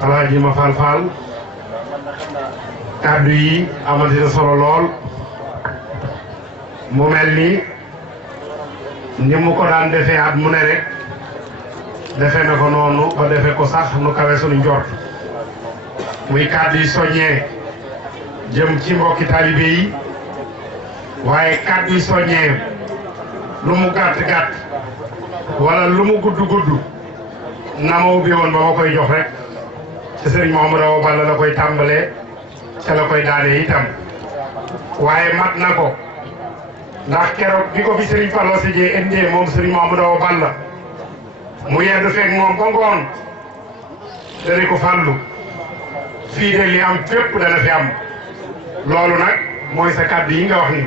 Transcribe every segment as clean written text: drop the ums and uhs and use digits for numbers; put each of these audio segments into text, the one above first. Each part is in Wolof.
Alaaji ma Fall kàddu yi amati na solo lool mu mel ni mu ko daan defee at mu ne rek defe na ko noonu ba defe ko sax nu kawe sunu njort muy kàddu yi soññee jëm ci mbokki taalibe yi waaye kàddu yi soññee lu mu gàtt wala lu mu gudd na ma ubbi woon ba ma koy jox rek ci sëriñ Mouhamadou Awa Balla la koy tàmbalee ca la koy daanee itam waaye mat na ko ndax keroog bi ko fi sëriñ Fallou si jee indee moom sëriñ Mouhamadou Awa Balla mu yendu fekk moom ba ngoon dana ko fàllu fii de li am fépp dana fi am loolu nag mooy sa kàddu yi nga wax ni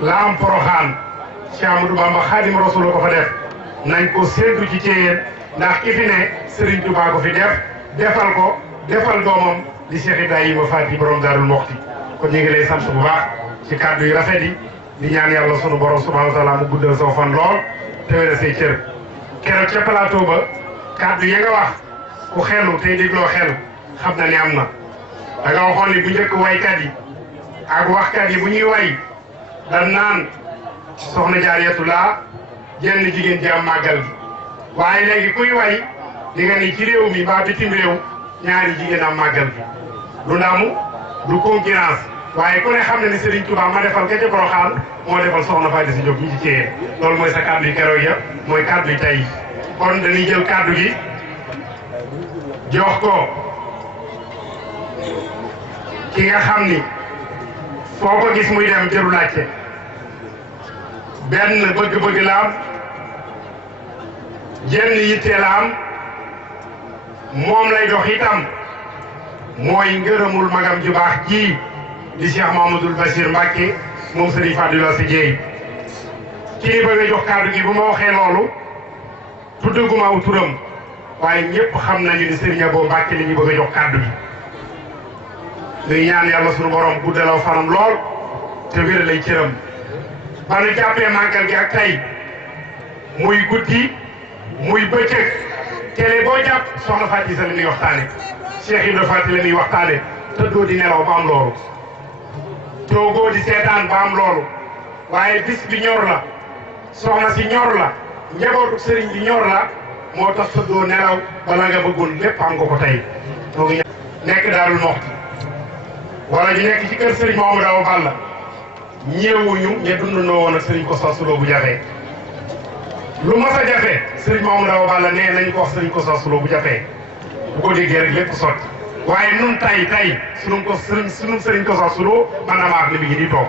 la am Poroxaan Cheikh Amadou Bamba Xaadim Rasul ko fa def nañ ko séentu ci Thiéyène ndax ki fi ne Serigne Touba ko fi defal doomam di Cheikh Ibrahima Fati borom Daarul Moxti kon ñu ngi lay sant bu baax ci kàddu yu rafet yi di ñaan yàlla sunu borom subhanahu wa taala mu guddal soo fan lool te wéral say cër keroog ca plateau ba kàddu yi nga wax ku xelu tey dégloo xel xam na ni am na da nga waxoon ni bu njëkk waykat yi ak waxkat yi bu ñuy way dan naan soxna Jaariyatullah jenn jigéen ji am màggal gi waaye léegi kuy way di nga ni ci réew mi mbaa bitim réew ñaari jigéen am màggal gi du ndamu du concurrence waaye ku ne xam ne ni Serigne Touba ma defal ka ca Poroxaan moo defal soxna Faty Isseu Diop ñi ci Thiéyène loolu mooy sa kàddu yi keroog ya mooy kàddu yi tey kon dañuy jël kàddu gi jox ko ki nga xam ni foo ko gis muy dem jëru laajte benn bëgg-bëgg la am jenn yitte la am moom lay dox itam mooy ngërëmul magam ju baax ji di Cheikh Mamadou Bachir Mbacké moom Serigne Fadilou Assou Dieye kii bëgg a jox kàddu gi bu ma waxee loolu tuddaguma aw turam waaye ñëpp xam nañu ni Serigne Abo Mbacké li ñu bëgg a jox kàddu gi nuy ñaan yàlla sunu borom guddalaw fanam lool te wéral lay cëram ba nu jàppee màggal gi ak tey muy guddi muy bëccëg télé boo jàpp soxna Faty Isseu la muy waxtaane Cheikh Ibra Faty la muy waxtaane tëddoo di nelaw ba am loolu toogoo di seetaan ba am loolu waaye bis bi ñor la soxna si ñor la njabootu sëriñ bi ñor la moo tax tëddoo nelaw bala nga bëggoon lépp am nga ko tey moo ngi nekk Daarul Moxti wala ñu nekk ci kër sëriñ Mouhamadou Awa Balla ñeewuñu ñe dundandoo woon ak sëriñ Kosso Astou Lo bu jafee lu mas a jafe sëriñ Mouhamadou Awa Balla nee nañu ko wax sëriñ Kosso Astou Lo bu jafee bu ko déggee rek lépp sotti waaye nun tay sunu sëriñ Kosso Astou Lo man na maax li mi ngi di toog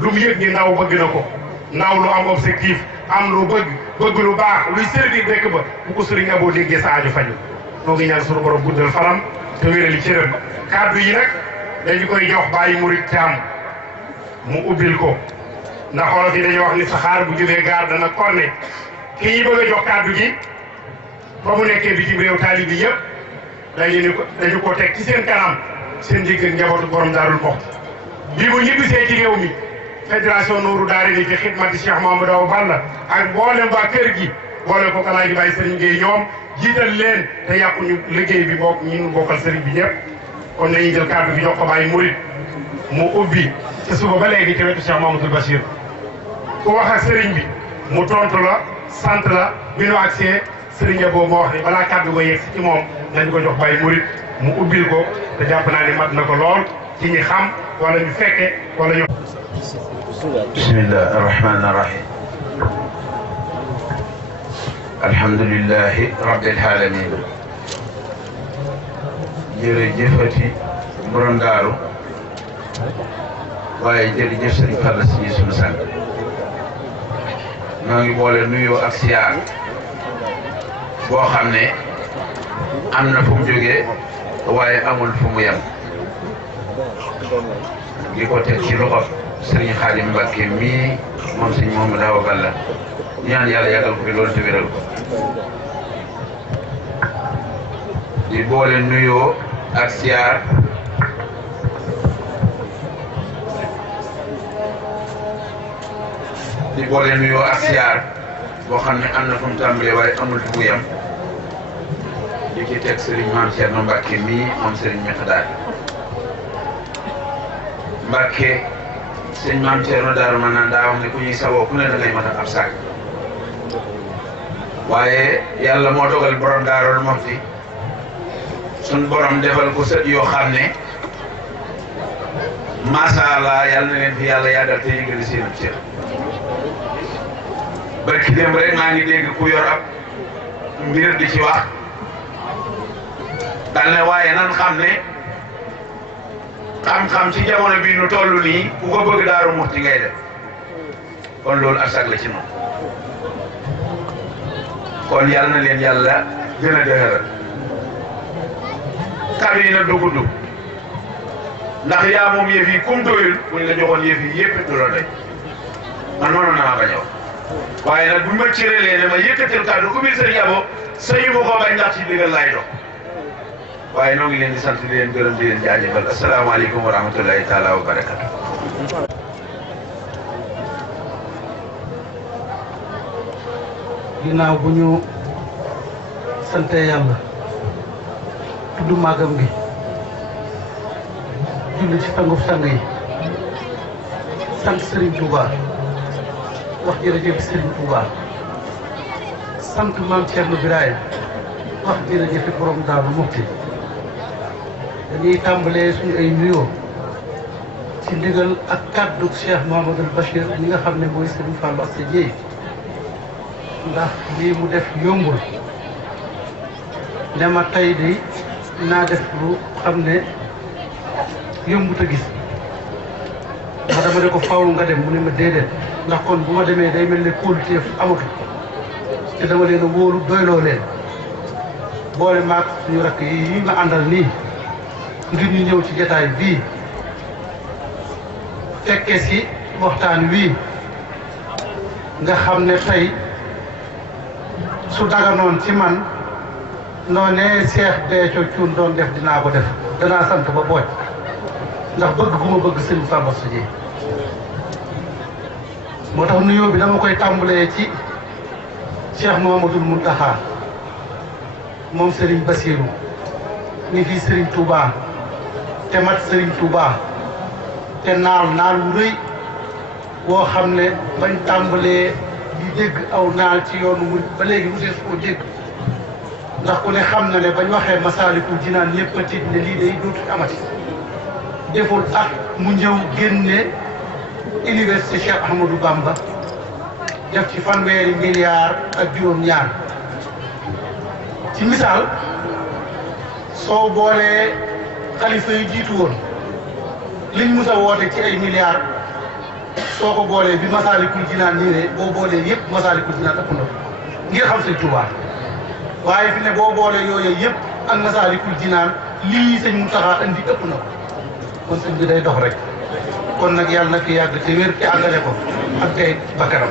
lu mu yëg ni ndaw bëgg na ko ndaw lu am objectif am lu bëgg lu baax luy servir dëkk ba bu ko sëriñ Abo déggee sa aajo faju noo ngi ñaan sunu borom guddal fanam te wérali cëram kàddu yi nag dañu koy jox bàyyi murit Thiam mu ubbil ko ndax wolof yi dañuy wax ni saxaar bu jógee gaar dana korne ki ñuy bëgg a jox kàddu gi ba mu nekkee bitim réew taalibe bi yëpp dañu ko teg ci seen kanam seen digg ak njabootu borom Daarul Moxti bi mu ñibbisee ci réew mi fédération Nourou Daarayni fi xidmati Cheikh Mamadou Awa Balla ak mboolem waa kër gi boole ko kalaaji bàyyi sëriñ Gueye ñoom jiital leen te yàquñu liggéey bi bokk ñi ñu bokkal sëriñ bi ñëpp kon dañuy jël kàddu gi jox ko bàyyi murit mu ubbi te suba ba léegi te wetu Cheikh Mamadou Bachir ku wax ak sëriñ bi mu tontu la sant la bi nu agsee sëriñ Abo moo wax ni balaa kàddu go yegg si ci moom nañ ko jox bàyyi murit mu ubbil ko te jàpp naa ni mat na ko lool ci ñi xam wala ñu fekke wala ñu bismillah arrahman arrahim alhamdulillahi rabbil alamin jërëjëfati borom daaru waaye jërëjëf sëriñ Fallou si sunu sang ñoo ngi boole nuyoo ak siyaar boo xam ne am na fu mu jógee waaye amul fu mu yem di ko teg ci loxo sëriñ Xaadim Mbàkke mii moom sëriñ Mouhamadou Awa Balla ñaan yàlla yàggal ko fi loolu te wéral ko di boole nuyoo ak siyaar di boole nuyoo ak siyaar boo xam ne am na fu mu tàmbalee waaye amul fu mu yem di ci teg Serigne Mame Thierno Mbacke mii moom Serigne Miqdaar Mbacke sëñ Mame Thierno Daaru man naan daa wax ne ku ñuy saboo ku ne da ngay mat ab saak waaye yàlla moo dogal borom Daaru Muxti sun borom defal ko sët yoo xam ne macha allah yàlla na leen fi yàlla yàggal te yëgali seen ab cër barki démb rek maa ngi dégg ku yor ab mbir di ci wax dal ne waaye nan xam ne xam-xam ci jamono bii nu toll nii ku ko bëgg Daaru Muxti ngay def kon loolu asag la ci noonu kon yàlla na leen yàlla gën a dëgëral kàddu yi nag du gudd ndax yaa moom yëf yi kum doyul buñ la joxoon yëf yi yëpp du la doy man mënoon naa bañ a wax waaye nag buñ ma cëralee ne ma yëkkatil kàddu ubbil sëriñ Abo sëñu ma ko bañ ndax ci digal laay dox waaye noo ngi leen di sant di leen gërëm di leen jaajëfal asalaamaaleykum wa rahmatullahi taala wa barakatu. ginnaaw bu ñu sante yàlla tudd màggam gi julli ci sanguf sang yi sant Serigne Touba wax jërëjëf Serigne Touba sant Mame Thierno Birahim wax jërëjëf borom Daaru Muxti dañuy tàmbalee suñu ay nuyoo ci ndigal ak kàddu Cheikh Mouhamadoul Bachir ñi nga xam ne mooy Serigne Fallou Asta Dieye ndax lii mu def yombul ne ma tey di naa def lu xam ne yombut a gis ma dama ne ko faw nga dem mu ne ma déedéet ndax kon bu ma demee day mel ne kóoluteef amatu te dama leen a wóolu doyloo leen boole maag suñu rakk yi ma àndal nii ngir ñu ñëw ci jataay bii fekke si waxtaan wii nga xam ne tey su daganoon ci man noonee Cheikh Béthio Thioune doon def dinaa ko def danaa sant ba booj ndax bëgg gu ma bëgg Serigne Fallou Asta Dieye moo tax nuyoo bi dama koy tàmbalee ci Cheikh Mouhamadoul Mountakha moom Serigne Bassirou ni fii Serigne Touba te mat Serigne Touba te naal wu rëy woo xam ne bañ tàmbalee di dégg aw naal ci yoonu mu ba léegi mu dees koo dégg ndax ku ne xam na ne bañ waxee Masaalikul Jinaan ñëpp a tiit ne lii day dootu amati deful at mu ñëw génne université Cheikh Ahmadou Bamba def ci fanweeri milliards ak juróom-ñaar ci misaal soo boolee xalifa yu jiitu woon liñ mus a woote ci ay milliards soo ko boolee bi Masaalikul Jinaan nii ne boo boolee yëpp Masaalikul Jinaan ëpp na ngir xam Sëñ Tuubaa waaye fi ne boo boolee yooyu yëpp ak Masaalikul Jinaan lii Sëñ Muntaxa indi ëpp na kon sëñ bi day dox rek kon nag yàlla na fi yàgg te wér te àggale ko ak tey bakkanam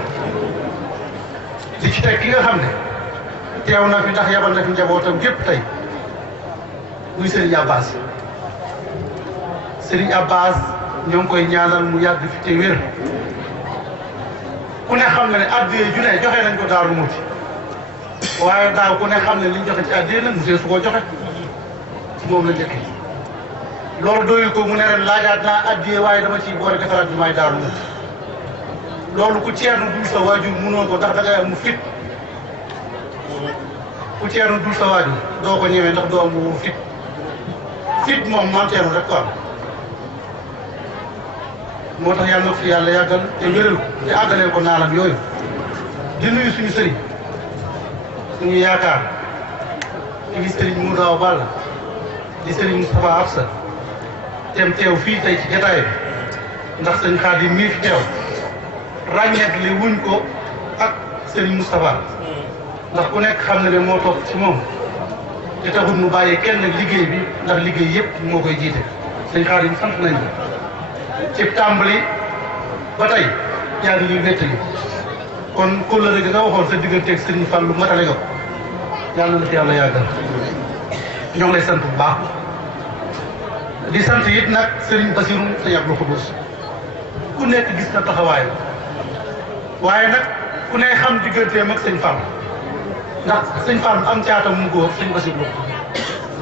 di ci teg ki nga xam ne teew na fi ndax yabal na fi njabootam gépp tey muy Serigne Abbas Serigne Abbas ñoo ngi koy ñaanal mu yàgg fi te wér ku ne xam ne addiya ju ne joxe nañ ko Daaru Muxti waaye daaw ku ne xam ne liñ joxe ci addiya nag monsieur su ko joxe moom la njëkk loolu doyu ko mu ne ren laajaat naa addiya waaye dama ciy boole defaraat bi may Daaru Muxti loolu ku ceernu dul sa waajur mënoo ko ndax da ngay am mu fit ku ceernu dul sa waajur doo ko ñëwee ndax doo am mu fit moom Mame Thierno rek ko am moo tax yàlla na fi yàlla yàggal te wéral ko te àggalee ko naalam yooyu di nuyu suñu sëriñ suñu yaakaar di sëriñ Moudou Balla di sëriñ Moustapha Absa tem teew fii tey ci jataay bi ndax sëñ Xaadim mii fi teew ràññeet li wuñ ko ak sëriñ Moustapha ndax ku nekk xam na ne moo topp ci moom te taxul mu bàyyi kenn liggéey bi ndax liggéey yëpp moo koy jiite sëñ Xaadim sant nañ ko ci tàmbali ba tey yaa ngi ñuy wéttali kon kóllëre gi nga waxoon sa digganteeg Serigne Fallou matale nga ko yàlla na fi yàlla yàggal ñoo ngi lay sant bu baax di sant it nag Serigne Bassirou Sëñ Abdou Khoudous ku nekk gis na taxawaay waaye nag ku ne xam digganteem ak Sëñ Fallou ndax Sëñ Fallou am caatam mu góor Sëñ Bassirou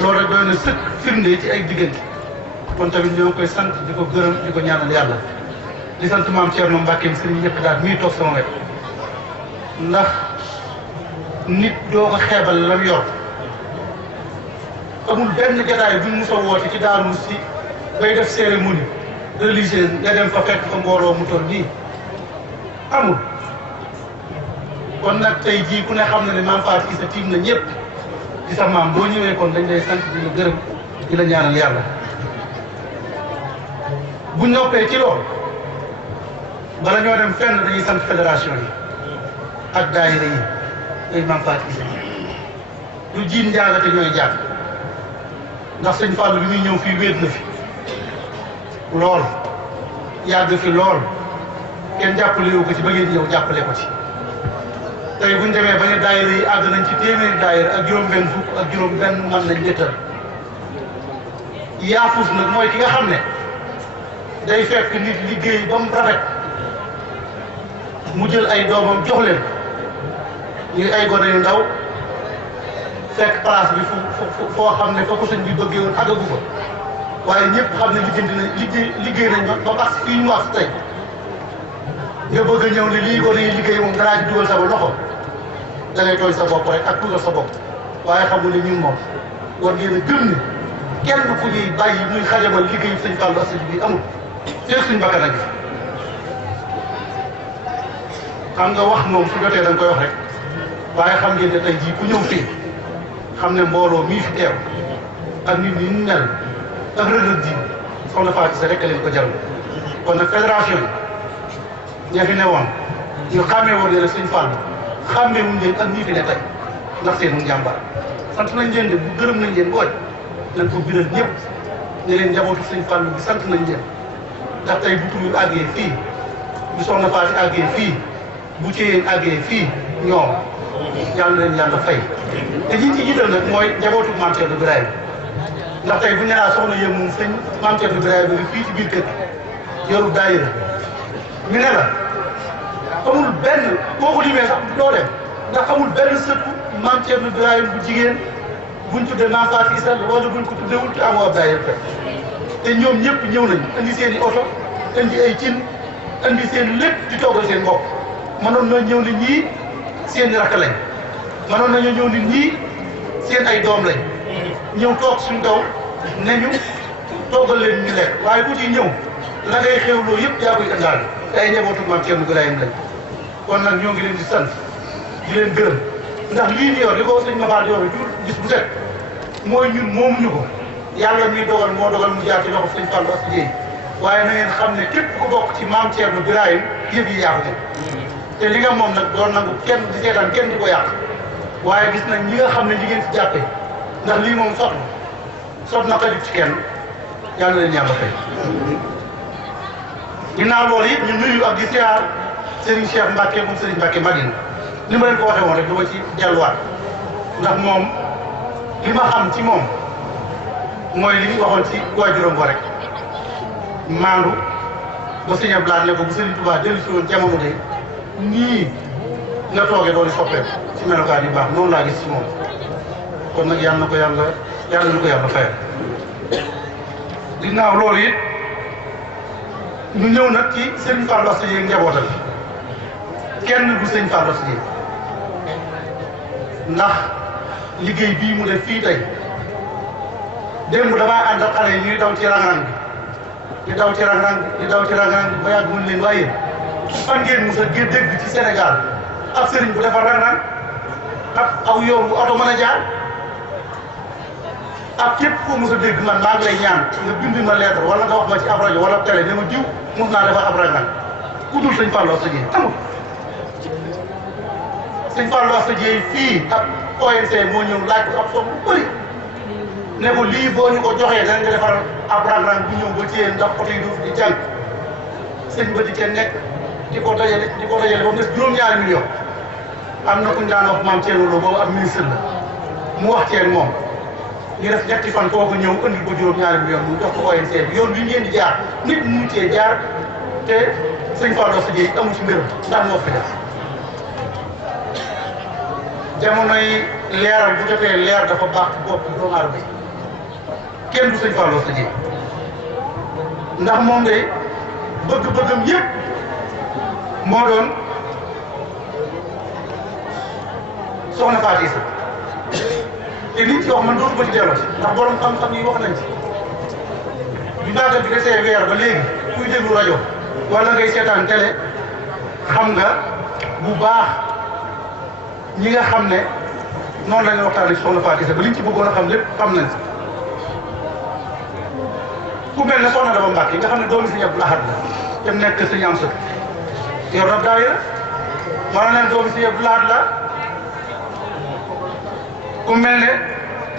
loolu rek doy na sëkk firnde ci ay diggante kon tamit ñoo ngi koy sant di ko gërëm di ko ñaanal yàlla di sant maam Thierno Mbacke Serigne ñëpp daal mii toog sama wet ndax nit doo ko xeebal lam yor amul benn jotaay bu ñu mos a woote ci Daaru Musti bay def cérémonie religieuse nga dem fa fekk fa mbooloo mu toll nii amul kon nag tey jii ku ne xam na ne maam Fatou Issa tiim na ñëpp di sa maam boo ñëwee kon dañ lay sant di la gërëm di la ñaanal yàlla bu noppee ci loolu bala ñoo dem fenn dañuy sant fédération yi ak daayira yi yooyu maam Fatou Issa du jiin njaagate ñooy jàng ndax sëñ Fallou bi muy ñëw fii wéet na fi lool yàgg fi lool kenn jàppale wu ko ci ba ngeen ñëw jàppale ko ci tey bu ñu demee ba ne daayira yi àgg nañ ci téeméeri daayira ak juróom-benn fukk ak juróom-benn mën nañ njëttal yaafus nag mooy ki nga xam ne day fekk nit liggéey ba mu rafet mu jël ay doomam jox leen ñuy ay gone yu ndaw fekk place bi foo xam ne fa ko sëñ bi bëggee woon àggagu ko waaye ñëpp xam ne liggéey nañ ba parce que fii ñu wax tey nga bëgg a ñëw ne lii gone yi liggéey moom danaa ci dugal sa loxo da ngay tooñ sa bopp rek ak dugal sa bopp waaye xamul ne ñun moom war ngeen a gëm ne kenn ku ñuy bàyyi muy xajamal liggéeyu sëñ Fallou Assa bi amul feeg suñ bakkan a gis xam nga wax moom su jotee da nga koy wax rek waaye xam ngeen ne tey jii ku ñëw fii xam ne mbooloo mii fi teew ak nit ñi ñu mel ak rëdd ji soxna Fatou Issa rek leen ko jarul kon nag fédération bi ña fi ne woon ñu xàmmee woon leen sëñ Fallou xàmmee wuñ leen ak ñii fi ne tey ndax seenu njàmbaar sant nañ leen de bu gërëm nañ leen booy nañ ko biral ñëpp ne leen njabootu sëñ Fallou bi sant nañ leen ndax tey bu tudd àggee fii bu soxna Fatou àggee fii bu Thiéyeen àggee fii ñoom yàlla leen yàlla fay te ñi ci jiital nag mooy njabootu Maam Thierno Birahim ndax tey bu ñu nee laa soxna yéen moom sëñ Maam Thierno Birahim bi fii ci biir kër gi yoru daayira ñu ne la amul benn boo ko limee sax doo dem ndax amul benn sëtu Maam Thierno Birahim bu jigéen buñ tuddee Maam Fatou Issa wala buñ ko tuddewul te amoo ab daayira te ñoom ñëpp ñëw nañ indi seen i oto indi ay cin indi seen lépp di toogal seen bopp mënoon na ñëw ni ñii seen i rakk lañ mënoon nañu ñëw ni ñii seen ay doom lañ ñëw toog suñ kaw ne ñu toogal leen ñu lekk waaye bu ci ñëw la ngay xewloo yëpp yaa koy indaal te ay njabootu Maam Thierno Birahim lañ kon nag ñoo ngi leen di sant di leen gërëm ndax lii ñu yor li ko sëñ Mafal yor gis bu set mooy ñun moomuñu ko yàlla ñuy dogal moo dogal mu jaar ci loxo sëñ Fallou Assa Dieye waaye na ngeen xam ne képp ku bokk ci Maam Thierno Birahim yëf yi yaa ko moom te li nga moom nag doon nangu kenn di seetaan kenn di ko yàq waaye gis nañ ñi nga xam ne ñi ngeen ci jàppe ndax lii moom sot na xajut ci kenn yàlla leen yàlla fay ginnaaw loolu it ñu nuyu ak di siyaar Serigne Cheikh Mbacke moom Serigne Mbacke Madina ni ma leen ko waxee woon rek du ma ci delluwaat ndax moom li ma xam ci moom mooy li ñu waxoon ci waajuram ko rek maandu ba sëñ Abdoulaye ne ko bu Serigne Touba dellu si woon jamono de nii nga toogee doon soppeeku ci melokaan yu baax noonu laa gis ci moom kon nag yàlla na ko yàlla fayal ginnaaw loolu it ñu ñëw nag ci Serigne Fallou Assa Dieye njabootam kenn du Serigne Fallou Assa Dieye ndax liggéey bii mu def fii tey démb damaa ànd ak xale yi ñuy daw ci rang-rang bi di daw ci rang-rang bi di daw ci rang-rang bi ba yàgg mun leen waaye fan ngeen mos a dégg ci Sénégal ab sëriñ bu defar rang-rang ak aw yoon bu oto mën a jaar ak képp koo mos a dégg man maa ngi lay ñaan nga bind ma lettre wala nga wax ma ci ab rajo wala télé ne ma diw mos naa defar ab rang-rang ku dul sëñ Fallou Assa Dieye amul sëñ Fallou Assa Dieye fii ak ONC moo ñëw laaj ko ab somme bu bëri ne ko lii boo ñu ko joxee da nga defar ab rang-rang bu ñëw ba Thiéyeen ndax oto yi du di jàng sëñ ba di kenn nekk di ko dajale ba mu des juróom-ñaari million am na ku ñu daan wax Maam Thierno Lo boobu ab ministre la mu wax Thiéyeen moom ñu def ñetti fan kooku ñëw indi ko juróom-ñaari million mu jox ko ONC bi yoon bi ngeen di jaar nit mu cee jaar te sëñ Fallou Assa Dieye amu ci ngërëm ndax moo fi def jamonoy leeral bu jotee leer dafa baax ci bopp doomu aadama yi kenn du sëñ Fallou sa ji ndax moom de bëgg-bëggam yëpp moo doon soxna Fatou Issa te nit ci wax man dootu ko ci delloo ndax borom xam-xam yi wax nañ ci bi màggal bi desee weer ba léegi kuy déglu rajo wala ngay seetaan télé xam nga bu baax ñi nga xam ne noonu la ñu waxtaanee ci soxna Fatou Issa ba liñ ci bëggoon a xam lépp xam nañ ku mel ne soxna Daba Mbacke nga xam ne doomi Sëñ Abdou Lahad la te mu nekk Sëñ Amsa yor na daayira wala neen doomi Sëñ Abdou Lahad la ku mel ne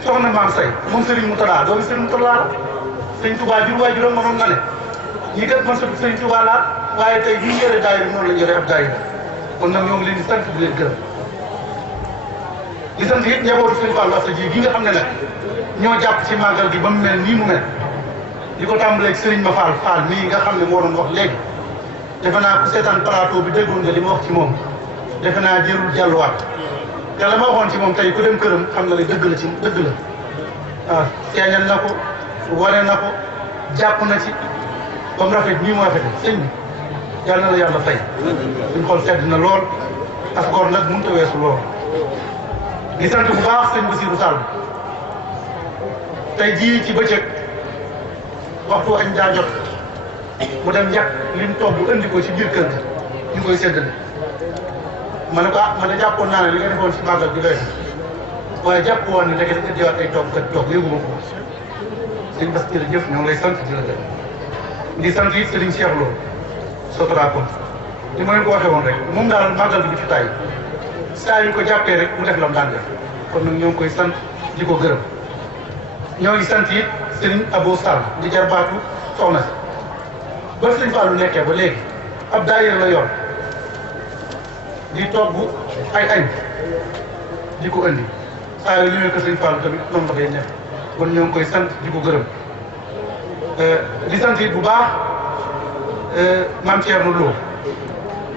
soxna Maam Say moom Serigne Moutala doomi Serigne Moutala la Sëñ Touba jur waay juróom mënoon na ne ñi kat man sëñ Sëñ Touba la waaye tey bi ñu yore daayira noonu la ñu yore ab daayira kon nag ñoo ngi leen di sant di leen gërëm di sant it njabootu Sëñ Fallou Assa ji gi nga xam ne nag ñoo jàpp ci màggal gi ba mu mel nii mu mel di ko tàmbalee Serigne Ma Fall mii nga xam ne moo doon wax léegi defe naa ku seetaan plateau bi déggoon nga li ma wax ci moom defe naa jërul jàlluwaat te la ma waxoon ci moom tey ku dem këram xam nga ne dëgg la ci dëgg la waaw feeñal na ko wane na ko jàpp na ci ba mu rafet nii mu rafet sëñ bi yàlla na la yàlla fay suñ xol sedd na lool as góor nag mënut a weesu lool di sant bu baax sëñ Bassirou Sall tey jii ci bëccëg waxtu añ daa jot mu dem yàq li mu togg andi ko ci biir kër gi ñu koy séddale ma ne ko man de jàppoon naa ne li nga defoon ci màggal bi doy na waaye jàpp woon ne da ngeen indiwaat ay toggkat toog yëgu ma ko sëñ Bass jërëjëf ñoo ngi lay sant di la gërëm di sant it sëriñ Cheikh Lo Sotraco li ma leen ko waxee woon rek moom daal màggal bi du ci taay saa yu ko jàppee rek mu def la mu daan def kon nag ñoo ngi koy sant di ko gërëm ñoo ngi sant it Serigne Abo Sall di jarbaatu soxna si ba Sëñ Fallou nekkee ba léegi ab daayira la yor di togg ay añ di ko andi saa yu ñëwee ko Sëñ Fallou tamit noonu la koy nekk kon ñoo ngi koy sant di ko gërëm di sant it bu baax Mame Thierno Lo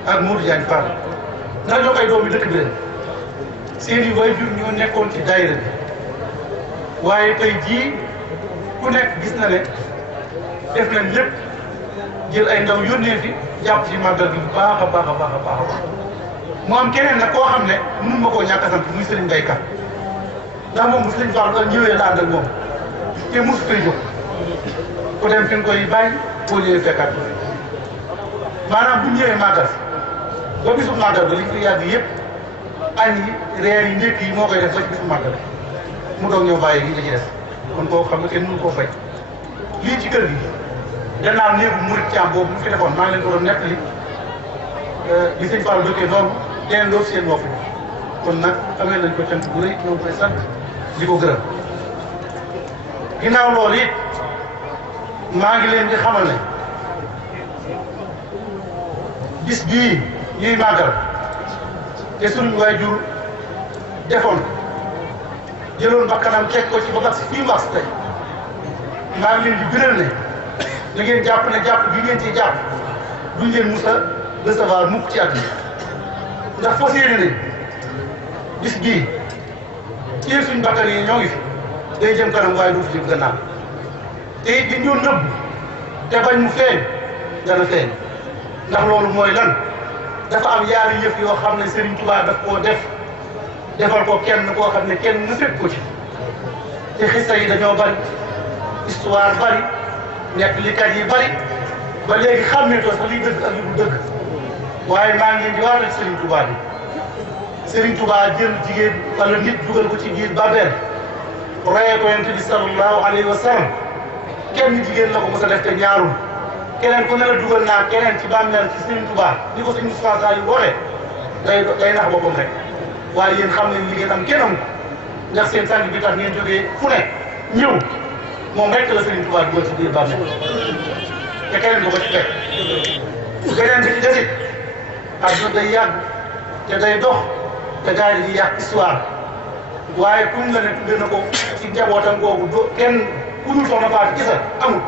ak Modou Diagne Fall ndax ñoo koy doomi dëkk bi leen seen i waajur ñoo nekkoon ci daayira bi waaye tey jii ku nekk gis na ne def nañ lépp jël ay ndaw yónnee fi jàpp ci màggal gi bu baax a baax a baax a baax a baax mu am keneen nag koo xam ne mënu ma koo ñàkk a sant muy Serigne Mbaye Ka ndax moom bu Serigne Fallou ñëwee la ànd ak moom te mosu koy jóg ku dem fi nga koy bàyyi boo ñëwee fekkaat maanaam bu ñëwee màggal ba bisu màggal ba li ñu fi yàgg yëpp añ yi reer yi ndékk yi moo koy def ba ci bisu màggal mu doog ñëw bàyyi lii la ci des kon koo xam ne kenn mënu koo fay lii ci kër gi gannaaw néegu murit caam boobu mu fi defoon maa ngi leen ko doon nekk li Sëñ Fallou dëkkee noonu leen loolu seen bopp kon nag amee nañ ko cant bu rëy ñoo ngi koy sant di ko gërëm ginnaaw loolu it maa ngi leen di xamal ne bis bii ñuy màggal te suñu waajur defoon jëloon bakkanam teg ko ci ba gas fii mars tey maa ngi leen di biral ne da ngeen jàpp ne jàpp bi ngeen ci jàpp duñ leen mus a recevoir mukk ci àdduna ndax fas yéene ne bis bii ci suñ bakkan yi ñoo ngi fi day jëm kanam waaye du fi jëm gannaaw te it di ñu nëbb te bañ mu feeñ dana feeñ ndax loolu mooy lan dafa am yaari yëf yoo xam ne Serigne Touba daf koo def defal ko kenn koo xam ne kenn mu fekk ko ci te xista yi dañoo bari histoire bari nekk likat yi bari ba léegi xàmmeetoo sax liy dëgg ak li du dëgg waaye maa ngi leen di waatal Serigne Touba bi Serigne Touba jël jigéen wala nit dugal ko ci biir Babel royee ko yonent bi sallallahu alayhi wa sallam kenn jigéen la ko mos a def te ñaarul keneen ku ne la dugal naa keneen ci bàmmeel ci Serigne Touba ni ko suñu Moustapha yu waxee day nax boppam rek waaye yéen xam ne li ngeen am kenn am ndax seen sang bi tax ngeen jógee fu ne ñëw moom rek la Serigne Touba dugal ci biir bàmmeel te keneen du ko ci fekk beneen bi ci desit àdduna day yàgg te day dox te gars yi dañuy yàq histoire waaye kuñ la ne tudde na ko ci njabootam googu do kenn ku dul soxna Fatou Issa amul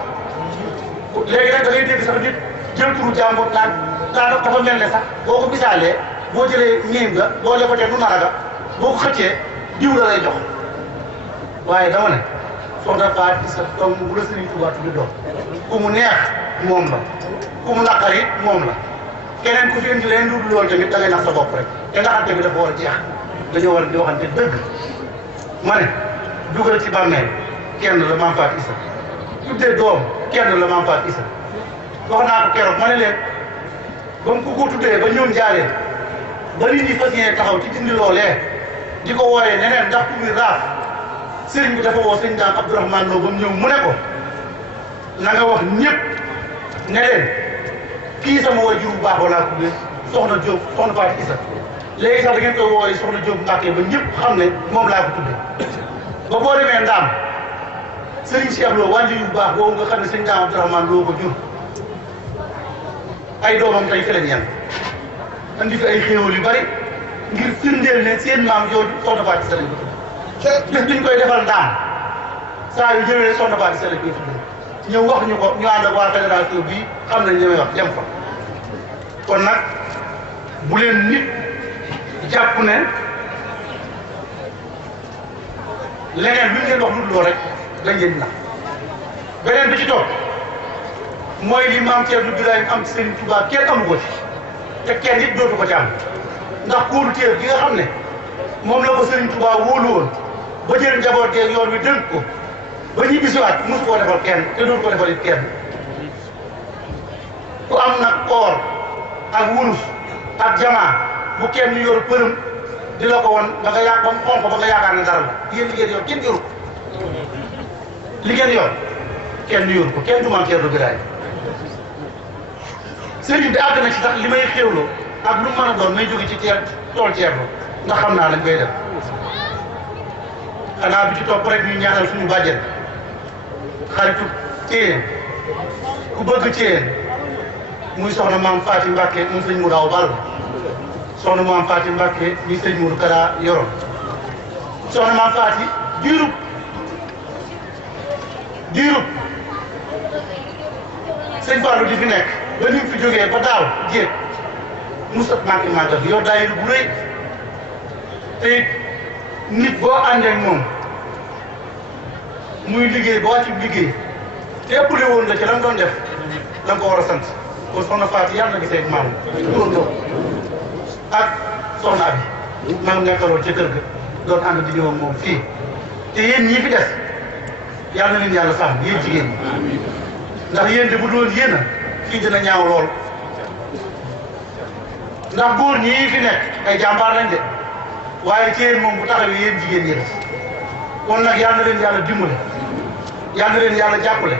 léegi nag da ngay dégg sax nit jël turu jàmbur naan dafa mel ne sax boo ko misaalee boo jëlee ñiim nga boo lefatee nu naraga boo ko xëccee diw la lay jox waaye dama ne soxna Faat Isa doom bu la Sëriñ Tuubaa tudde doom ku mu neex moom la ku mu naqari moom la keneen ku fi indi leen lu dul loolu tamit da ngay nax sa bopp rek te naxante bi dafa war a jeex dañoo war a di waxante dëgg ma ne dugal ci bàmmeel kenn la Maam Faat Isa tuddee doom kenn la Maam Faat Isa wax naa ko keroog ma ne leen ba mu ko tuddee ba ñoom jaaree ba nit ñi fas yéene taxaw ci dindi loolee di ko wooyee neneen ndax ku muy raaf sëriñ bi dafa woo sëñ Daam Abdourahmane Lo ba mu ñëw mu ne ko na nga wax ñëpp ne leen kii sama waajur bu baax wala tuddee soxna Diop soxna Faat Isa léegi sax da ngeen koy wooyee soxna Diop Mbàkke ba ñëpp xam ne moom laa ko tuddee ba boo demee Ndaam sëriñ Cheikh Lo wàllu yu baax boobu nga xam ne sëñ Daam Abdourahmane Lo ko jur ay doomam tey fi lañ yem andi fi ay xéewal yu bari ngir firndeel ne seen maam jooju soxna Faat Isa lañ ko tudd def liñ koy defal Ndaam saa yu jëwee soxna Faat Isa lañ koy tudd ñëw wax ñu ko ñu ànd ak waa fédération bii xam nañ li may wax dem fa kon nag bu leen nit jàpp ne leneen lu ñu leen wax lu dul rek dañ leen nax beneen bi ci topp mooy li maam Thierno Birahim am ci Serigne Touba kenn amu ko ci te kenn it dootu ko ci am ndax kóolu téer gi nga xam ne moom la ko Serigne Touba wóolu woon ba jël njaboot geeg yoon wi dënk ko ba ñu bisiwaat mosu koo defal kenn te dootu ko defal it kenn ku am nag koor ak wurus ak jamaa bu kenn yor përëm di la ko won ba nga ba mu xonq ba nga yaakaar ne dara la yéen li ngeen yor kenn yoru ko li ngeen yor kenn yoru ko kenn du maam Thierno Birahim sëriñ bi àgg na ci sax li may xéwloo ak lu mën a doon may jóge ci tool Thierno ndax xam naa lañ koy def xanaa bi ci topp rek ñu ñaanal suñu bàjjen xaritu Thièyeen ku bëgg Thièyeen muy soxna maam Faati Mbàkke moom sëñ mu daaw bal soxna maam Faati Mbàkke mi sëñ Mourou Kara yoroon soxna maam Faati diirub sëñ Fallou di fi nekk ba ni mu fi jógee ba daaw jéeg musat manqué màggal yor daayira bu rëy te it nit boo àndee ak moom muy liggéey ba wàccu liggéey te ëppale woon la ci la nga doon def da nga ko war a sant kon soxna Faati yàlla na gisee maam góorgóor ak soxna Abi maam nekkaloon ca kër ga doon ànd di ñëw ak moom fii te yéen ñii fi des yàlla na leen yàlla sàmm yéen jigéen ñi ndax yéen de bu doon yéen a fii dina ñaaw lool ndax góor ñii fi nekk ay jàmbaar lañ de waaye ci yéen moom bu taxawee yéen jigéen ñi des kon nag yàlla na leen yàlla dimbale yàlla na leen yàlla jàppale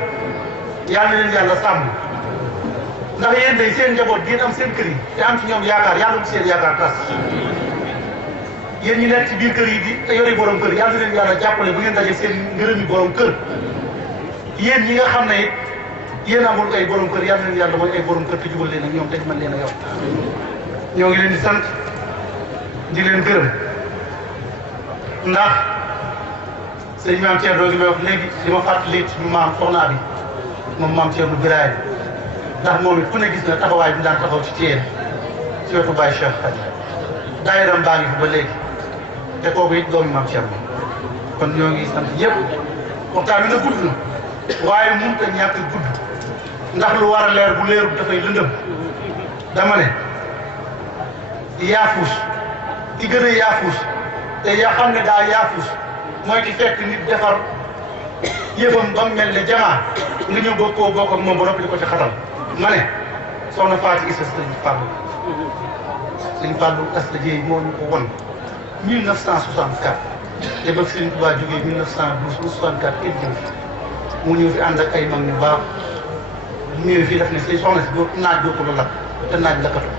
yàlla na leen yàlla sàmm ndax yéen day seen njaboot ngeen am seen kër yi te am ci ñoom yaakaar yàlla bu seen yaakaar tas yéen ñi nekk ci biir kër yi di te yore borom kër yàlla na leen yàlla jàppale bu ngeen daje seen ngërëmi borom kër yéen ñi nga xam ne it yéen amul ay borom kër yàlla na leen yàlla mooy ay borom kër te jubal leen ak ñoom te mën leen a yor ñoo ngi leen di sant di leen gërëm ndax sëñ maam Thierno gi may wax léegi li ma fàttali suñu maam soxna Abi moom maam Thierno Birahim ndax moom it ku ne gis na taxawaay bi daan taxaw ci Thièyeen ci wetu Baye Cheikh Khady daayiram baa ngi fi ba léegi te kooku it doomi maam Thierno kon ñoo ngi sant ñëpp waxtaan wi na gudd na waaye mënut a ñàkk gudd ndax lu war a leer bu leerul dafay lëndëm dama ne yaafus ki gën a yaafus te yaa xam ne daa yaafus mooy ki fekk nit defar yëfam ba mu mel ne jamaa nga ñëw bëgg koo bokk ak moom ba noppi di ko ci xatal ma ne soxna Faati Isa sëñ Fallou Asta Dieye moo ñu ko won 1964 te ba Sëriñ Tuubaa jógee 1912 ou 64 kenn ñëw fi mu ñëw fi ànd ak ay mag ñu baax ñëwee fii daf ne say soxna si doo naaj dootu la lakk te naaj lakkatu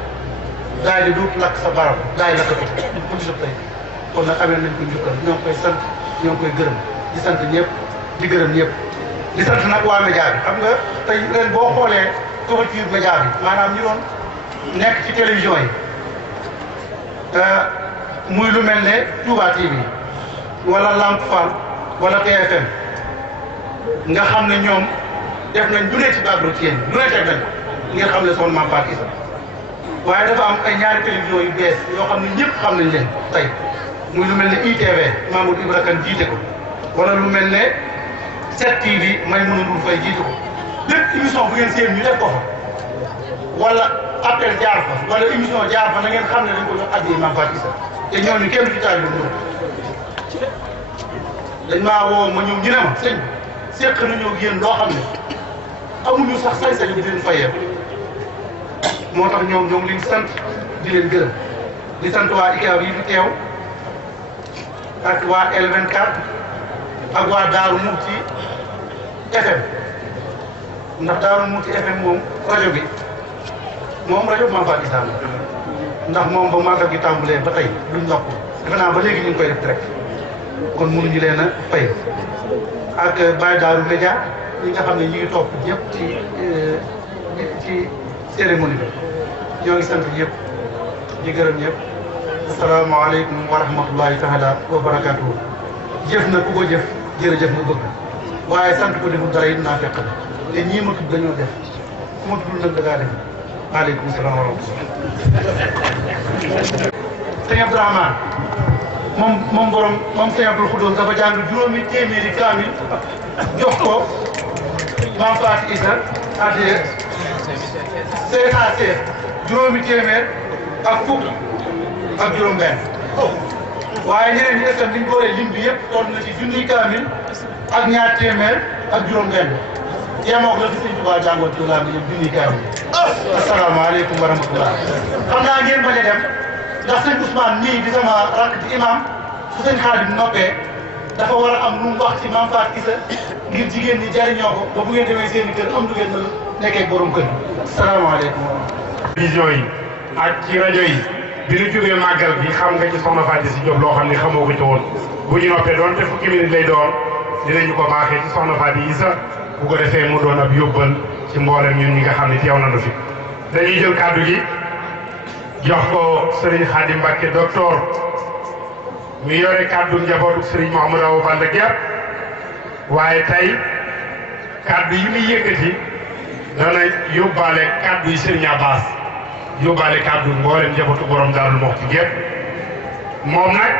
daay de dootu lakk sa barab daay lakkatu bu gisab tey kon nag amee nañ ko njukkal ñoo ngi koy sant ñoo ngi koy gërëm di sant ñëpp di gërëm ñëpp di sant nag waa média bi xam nga tey ren boo xoolee couverture média bi maanaam ñu doon nekk ci télévision yi muy lu mel ne Touba TV wala Lamp Fall wala TFM nga xam ne ñoom def nañ lu ne ci Bagdad Thièyeen lu ne teg nañ ngir xam ne son Maam Faty Issa waaye dafa am ay ñaari télévision yu bees yoo xam ne ñëpp xam nañ leen tey muy lu mel ne ITV Mamadou Ibra Kane jiite ko wala lu mel ne 7TV may mën a dul fay jiitu ko lépp émission bu ngeen seen ñu def ko fa wala appel jaar fa wala émission jaar fa na ngeen xam ne dañ ko jox addi Mame Faty Issa te ñooñu kenn du ci taal bi dañ maa woo ma ñëw ñu ne ma sëñ seq nañoo ak yéen loo xam ne amuñu sax sañ-sañ bi di leen fayee moo tax ñoom ñoo ngi leen sant di leen gërëm di sant waa ICAO yi fi teew ak waa L24 ak waa Daaru Muxti FM ndax Daaru Muxti FM moom rajo bi moom rajo Mame Faty Issa ndax moom ba màggal gi tàmbalee ba tey duñ nopp defe naa ba léegi ñu ngi koy def direct kon mënuñu leen a fay ak Baye Daaru Média ñi nga xam ne ñu ngi topp ñëpp ci cérémonie bi ñoo ngi sant ñëpp di gërëm ñëpp asalaamaaleykum wa rahmatullahi taala wa barakatuhu jëf na ku ko jëf jërëjëf mu bëgg waaye sant ko deful dara it naa fekk la te ñii ma tudd dañoo def ku ma tuddul nag da ngaa def waaleykum salaam wa rahmatullah sëñ Abdourahmane moom borom moom sëñ Abdoul Khoudous dafa jàng juróomi téeméeri kaamil jox ko Mame Faty Issa addiya CAC juróomi téeméer ak fukk ak juróom-benn waaye ñeneen ñi itam liñ boolee lim bi yëpp toll na ci junni kaamil ak ñaar téeméer ak juróom-benn yemoog la fi sëñ Tuubaa jàngoon ci laa mi yëpp junni kaamil. asalaamaaleykum wa rahmatullah xam naa ngeen bañ a dem ndax sëñ Ousmane nii di sama rakk di imam su sëñ Xaadim noppee dafa war a am lu mu wax ci Mame Faty Issa ngir jigéen ñi jariñoo ko ba bu ngeen demee seen i kër am du ngeen mën a nekkee borom kër asalaamaaleykum. vision yi ak ci rajo yi bi ñu jógee màggal bi xam nga ci soxna Faty Issa Diop loo xam ne xamoo ko ci woon bu ñu noppee doon te fukki minute lay doon dinañu ko baaxee ci soxna Faty Issa bu ko defee mu doon ab yóbbal ci mboolem ñun ñi nga xam ne teew nañu fi. dañuy jël kàddu gi jox ko Serigne Khadim Mbacké docteur mi yore kàddu njabootu Serigne Mouhamadou Awa Balla Guerre waaye tey kàddu yi muy yëkkati dana yóbbaale kàddu yi Serigne Abbas yóbbaale kàddu mboolem njabootu borom Daaru Muxti gépp moom nag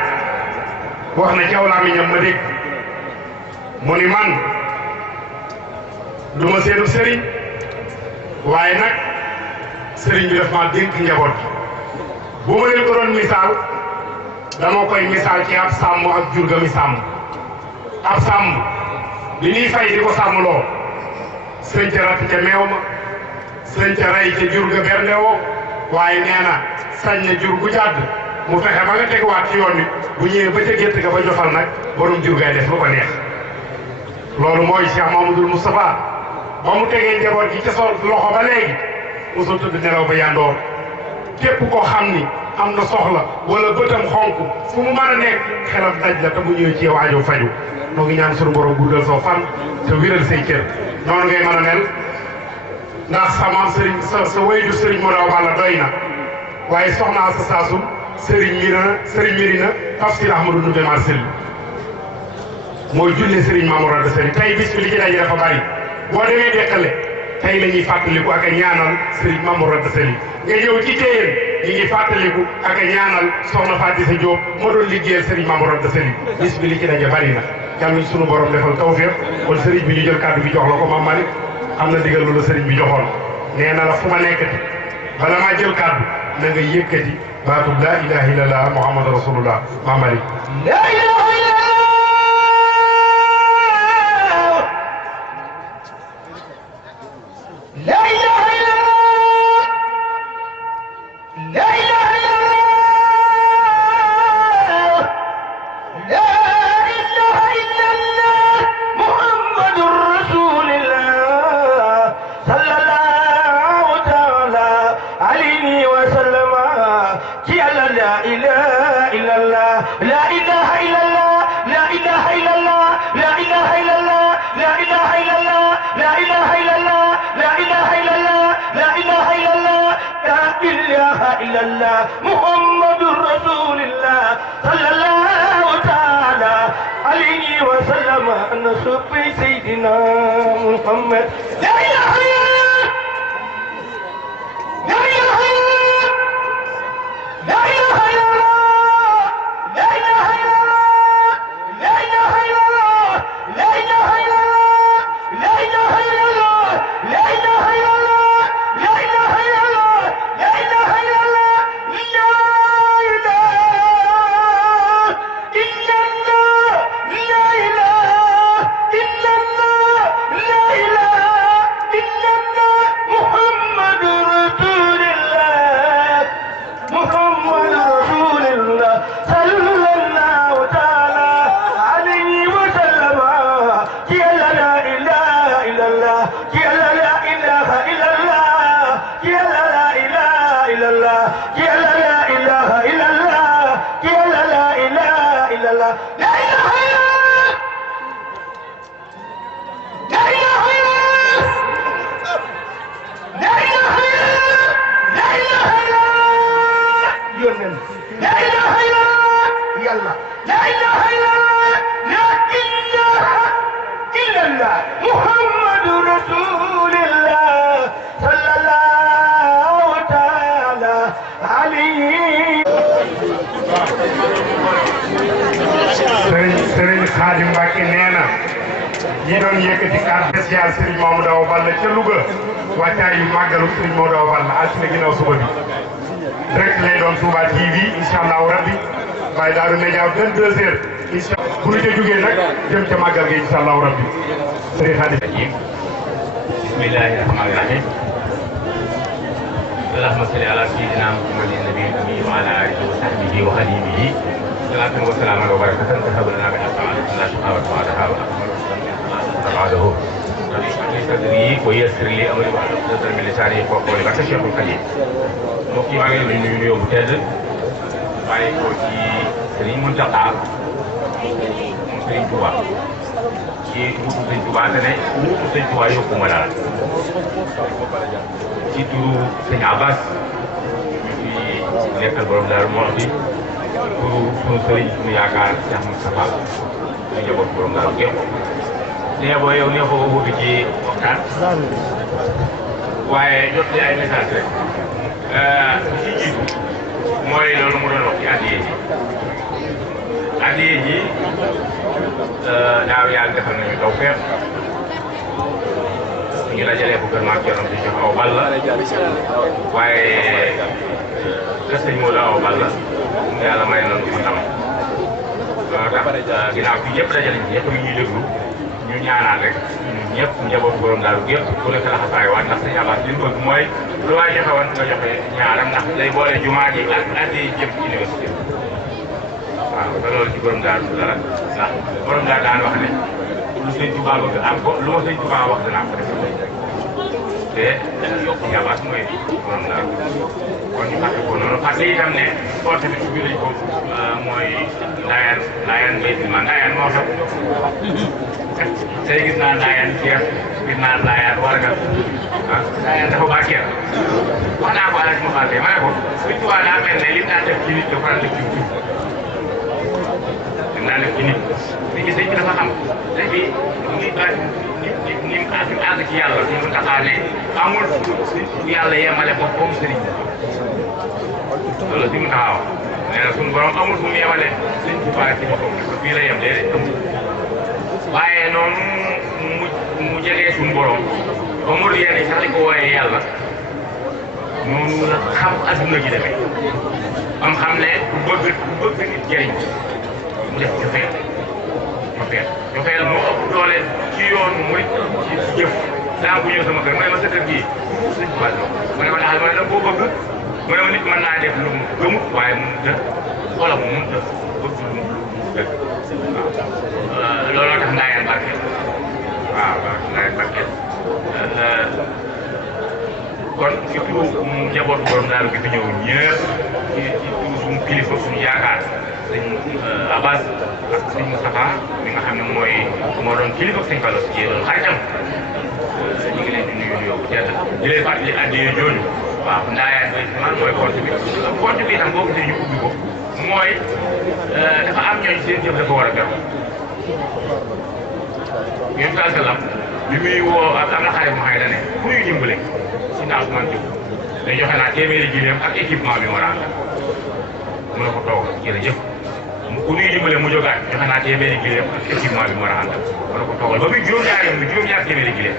wax na ci aw làmmiñam ma dégg mu ni man du ma seenu Serigne waaye nag Serigne bi daf maa dénk njaboot bu ma leen ko doon misaal dama koy misaal ci ab sàmm ak jur ga mi sàmm ab sàmm li ñuy fay di ko sàmmloo sëñ ca ratt ca meew ma sëñ ca rey ca jur ga berndewoo waaye nee na sañ na jur gu jàdd mu fexe ba nga teguwaat ci yoon wi bu ñëwee ba ca gétt ga ba jofal nag borom jur gay def lu ko neex loolu mooy Cheikh Mamadou Moustapha ba mu tegee njaboot gi ca so loxo ba léegi mosul tëdd nelaw ba yandoor képp koo xam ni am na soxla wala bëtam xonk fu mu mën a nekk xelam daj la te bu ñëwee ci yow aajo faju noo ngi ñaan sunu borom guddal soo fan te wéral say cër noonu ngay mën a mel ndax sa maam Serigne sa wayju Serigne Modou Awa Balla doy na waaye soxna sa saasu Serigne Mirina Tafsir Ahmadou Ndoumbe Marcel mooy jullee Serigne Mamour Anta Sali tey bis bi li ci daje dafa bari boo demee deqale tey la ñuy fàttaliku ak a ñaanal Serigne Mamour Anta Sali nga ñëw ci téyeen ñi ngi fàttaliku ak a ñaanal soxna Faty Issa Diop moo doon liggéeyal Serigne Mamour Anta Sali bis bi li ci daje bari na yàlla nañ sunu borom defal tawfiq kon Serigne bi ñu jël kàddu bi jox la ko Mame Malick am na digal lu la Serigne bi joxoon nee na la fu ma nekkati bala maa jël kàddu na nga yëkkati baatub laa ilaha illallah Muhammad rasulullah Mame Malick محمد رسول الله صلى الله تعالى عليه وسلم نصب سيدنا محمد لا إله إلا الله لا إله إلا الله لا إله إلا الله لا إله إلا الله لا إله إلا الله لا إله إلا الله الله محمد رسول الله صلى الله تعالى عليه Sëriñ Xaadim Mbàkke nee na ñi doon yëkkati carte spéciale Sëriñ Mamadou Awa Balla ca Louga wàccaayu màggalu Sëriñ Mamadou Awa Balla altine ginnaaw suba bi direct lay doon Touba TV incha allahu rabbi waaye Daaru Média 22h incha allah bu ñu ca jógee nag jëm ca màggal gi incha allahu rabbi Sëriñ Xaadim. bismillahi rahmani rahim allahumma salli ala sayyidina muhammadin nabiyil ummi wa ala alihi wa sahbihi wa xadimihi salaatan wa salaaman wa barakatan tahabalana bi asmaa'ika la shaqawata ba'daha wa akmalu ba'dahu rabbi sadri wa yassir li amri wa hlul min lisani yafqahu qawli barke Cheikhul Khadim mbokk yi maa ngi leen di nuyu nuyoo bu tedd bàyyi ko ci Sëriñ Muntaxa moom Sëriñ Touba ci wutu Sëriñ Touba te ne wutu Sëriñ Touba yokku ma dara ci turu Sëriñ Abbas ñu fi nekkal borom Daaru Muxti turu sunu sëriñ sunu yaakaar Cheikh Moustapha ñu njaboot borom Daaru gépp nee boo yow nee ko wutu ci waxtaan waaye jot li ay message rek ci jiitu mooy loolu mu doon wax ci addiye ji daaw yàlla defal nañu taw feex ñu dajalee ko kër maam Thierno di jox Awa Balla waaye kër sëñ Modou Awa Balla yàlla may nañu ko ndam loolu tax ginnaaw bi ñëpp dajale ñëpp ngi ñuy déglu ñu ñaanal rek ñun ñëpp njabootu borom Daaru gépp ku nekk laxasaay waat ndax sëñ Abbas li ñu bëgg mooy lu waay joxe woon nga joxe ñaaram ndax day boole jumaa ji ak addi jëm ci université waaw te loolu ci borom Daaru dara ndax borom Daaru daan wax ne lu sëñ Tuubaa bëgg am ko lu ma sëñ Tuubaa wax dana am ko def te yokk Abbas mooy borom Daaru kon ñu fàtte ko noonu fàtte itam ne porte bi ubbi nañ ko mooy Ndayane Mbaye Silma Ndayane moo xam tey gis naa Ndayane Thiès gis naa Ndayane Warga ah Ndayane dafa bàkkeel wax naa ko àll ci ma fàtte ma ne ko Sëñ Tuubaa daa mel ne li mu daan def ci nit dafa daan def ci nit li mu daan def ci nit nit ñi sëñ bi dafa xam sëñ bi ni mu àgg ci yàlla ñu mun taxaa ne amul yàlla yemale ko comme sëriñ loolu si mu taxaw nee na suñu borom amul fu mu yemale Sëñ Tuubaa ci boppam fii la yem déedéet waaye noonu mu jegee suñu borom ba mu yéene sax di ko wooyee yàlla noonu la xam adduna gi demee am xam ne ku bëgg nit jëriñ mu def cofeel moo ëpp doole ci yoonu muy ci jëf daa bu ñëw sama kër mu ne ma sa kër gii Sëñ Tuubaa mu ne ma daal ma ne da koo bëgg mu ne ma nit mën naa def lu mu gëmut waaye mu të wala mu mun të bëgg lu mu dëgg waaw looloo tax Ndayane barkeel waaw Ndayane barkeel kon ci turu njabootu borom Daaru gi fi ñëw ñëpp ci turu suñu kilifa suñu yaakaar sëñ Abbas ak sëñ Moustapha mi nga xam ne moo doon kilifa sëñ Fallou si doon xaritam ñu ngi leen di nuyu yow tedd di leen fàttali addiye jooju waaw Ndayane Mbaye man mooy compte bi itam boo gisee ñu ubbi ko mooy dafa am ñooñ seen jëf dafa war a beru ñun daal salaam li muy woo ak am na xarit mu xëy da ne ku ñuy dimbale si ndax man jóg day joxe naa téeméeri gileem ak équipement bi war a ànd mu ne ko toog jërëjëf ku ñuy dimbale mu jógaat joxe naa téeméeri gileem ak équipement bi war a ànd mu ne ko toogal ba muy juróom-ñaar téeméeri gileem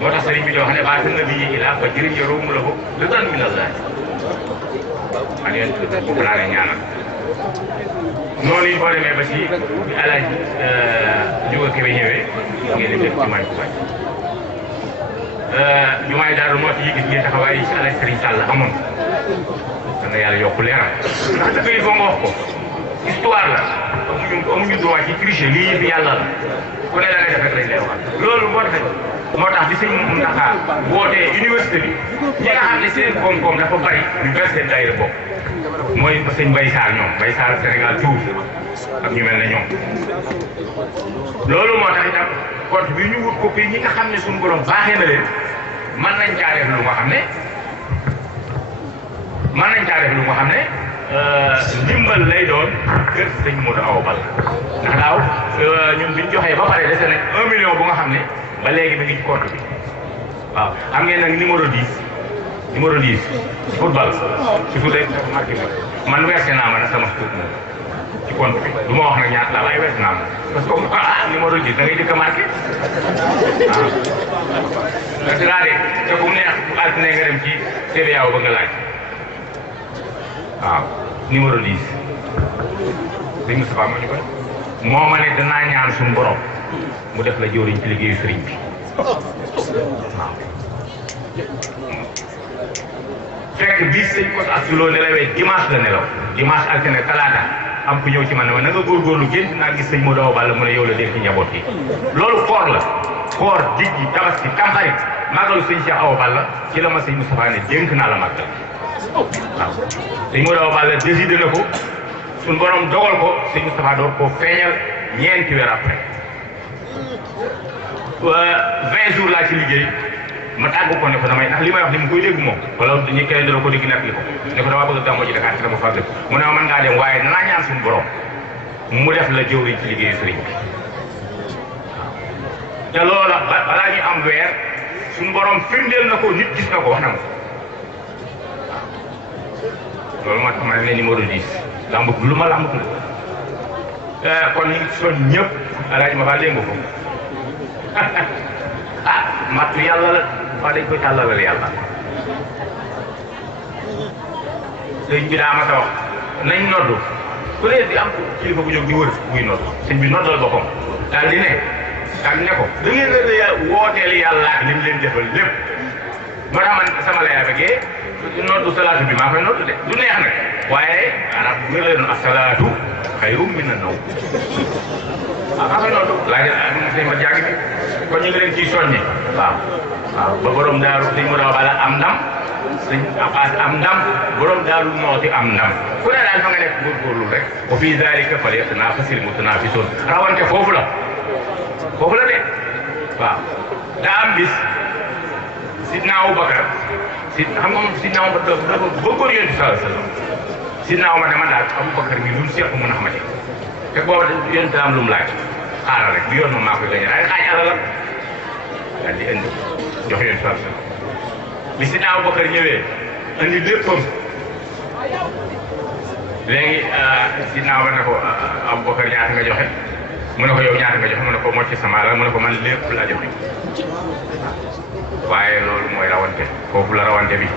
moo tax sëriñ bi di wax ne baax na bii ilaa ba jëriñ yoroo mu la ko lu tan min Allah man yéen boobu laa lay ñaanal noonu yi boo demee ba ci bi Alaaji Njuga Kebe ñëwee ngeen di def jumaay bu bañ jumaay Daaru moo ci gis ngeen taxawaay yi ci Alaaji Sëriñ Sall amoon da nga yàlla yokku leeral ndax dëgg yi foo nga wax ko histoire la amuñu droit ci tricher lii yëpp yàlla la ku ne la ngay def rek lañ lay wax loolu moo tax di sëñ Mountakha wootee université bi ñi nga xam ne seen koom-koom dafa bari ñu ber seen daayira bopp mooy sëñ Mbaye Sarr ñoom Mbaye Sarr Sénégal Tour ak ñu mel ne ñoom loolu moo tax itam compte bi ñu wut ko fii ñi nga xam ne suñu borom baaxee na leen mën nañ caa def lu nga xam ne ndimbal lay doon kër sëñ Modou Awa Balla ndax daaw ñun biñ joxee ba pare dese nañ 1 million bu nga xam ne ba léegi mi ngi ci compte bi waaw xam ngeen nag numéro 10 football surtout day marqué man versé naa ma nag sama tuut moom ci compte bi du ma wax nag ñaata la waaye versé naa ma parce que numéro 10 da ngay jëkk a marqué waaw parce que te bu mu neex altine nga dem ci CBAO ba nga laaj waaw numéro 10 sëñ Moustapha moo ñu koy moo ma ne danaa ñaan suñu borom mu def la jëwriñ ci liggéeyu sëriñ bi waaw fekk bis sëñ ko asuloo nelawee dimanche la nelaw dimanche altine talaata am ku ñëw ci man ne ma na nga góorgóorlu gént naa gis sëñ Modou Awa Balla mu ne yow la dénk njaboot yi loolu koor la koor digg yi tabaski tamxarit màggalu sëñ Cheikh Awa Balla ci la ma sëñ Moustapha ne dénk naa la màggal waaw sëñ Modou Awa Balla décidé na ko suñ borom dogal ko sëñ Moustapha door koo feeñal ñeenti weer après 20 jours laa ci liggéey ma tàggu ko ne ko damay ndax li may wax ni mu koy dégg moom wala ñu kenn dina ko dégg nekk li ko ne ko damaa bëgg a gàmmoo ji Dakar te dama fàgg mu ne ma mën ngaa dem waaye danaa ñaan suñu borom mu def la jëwriñ ci liggéeyu sëriñ bi te loola balaa ñu am weer suñu borom firndeel na ko nit gis na ko wax na ma loolu moo tax ma ne numéro 10 lambut lu ma lambut la kon ñu ngi soñ ñëpp alaaji ma faa dégg ko ah mattu yàlla la waa dañ koy tàllalal yàlla sëñ bi daa ma ta wax nañ noddu ku ne di am kilifa bu jóg di wër muy nodd sëñ bi noddal boppam daal di ne ko da ngeen a wooteel yàlla ak li mu leen defal lépp moo tax man sama laya begee noddu salaatu bi maa koy noddu de du neex nag waaye arab bu leen asalaatu xayrum min an-nawm maa koy noddu laaj sëñ ma jàng bi kon ñu ngi leen ciy soññi waaw ba borom daaru sëñ Modou Awa Balla am ndam sëñ Abbas am ndam borom daaru Mooti am ndam ku ne daal fa nga nekk góorgóorlu rek wa fii zaalika falyatanafasil mutanaafisoon rawante foofu la de waaw daa am bis Sidna Abubakar xam nga Sidna Abubakar dafa bëggoon Yonent bi sallallahu alayhi wa sallam Sidna Omar ne man daal Abubakar mi lu mu seq mun a xamante te booba Yonent am lu mu laaj xaaral rek bi yoon moom maa koy gañe ay xaaj àll la daal di indi jox Yonent bi sallallahu alayhi wa sallam bi Sidna Abubakar ñëwee indi léppam léegi Sidna Omar ne ko Abubakar ñaata nga joxe mu ne ko yow ñaata nga joxe mu ne ko mocc sama alal mu ne ko man lépp laa joxe waaye loolu mooy rawante foofu la rawante bi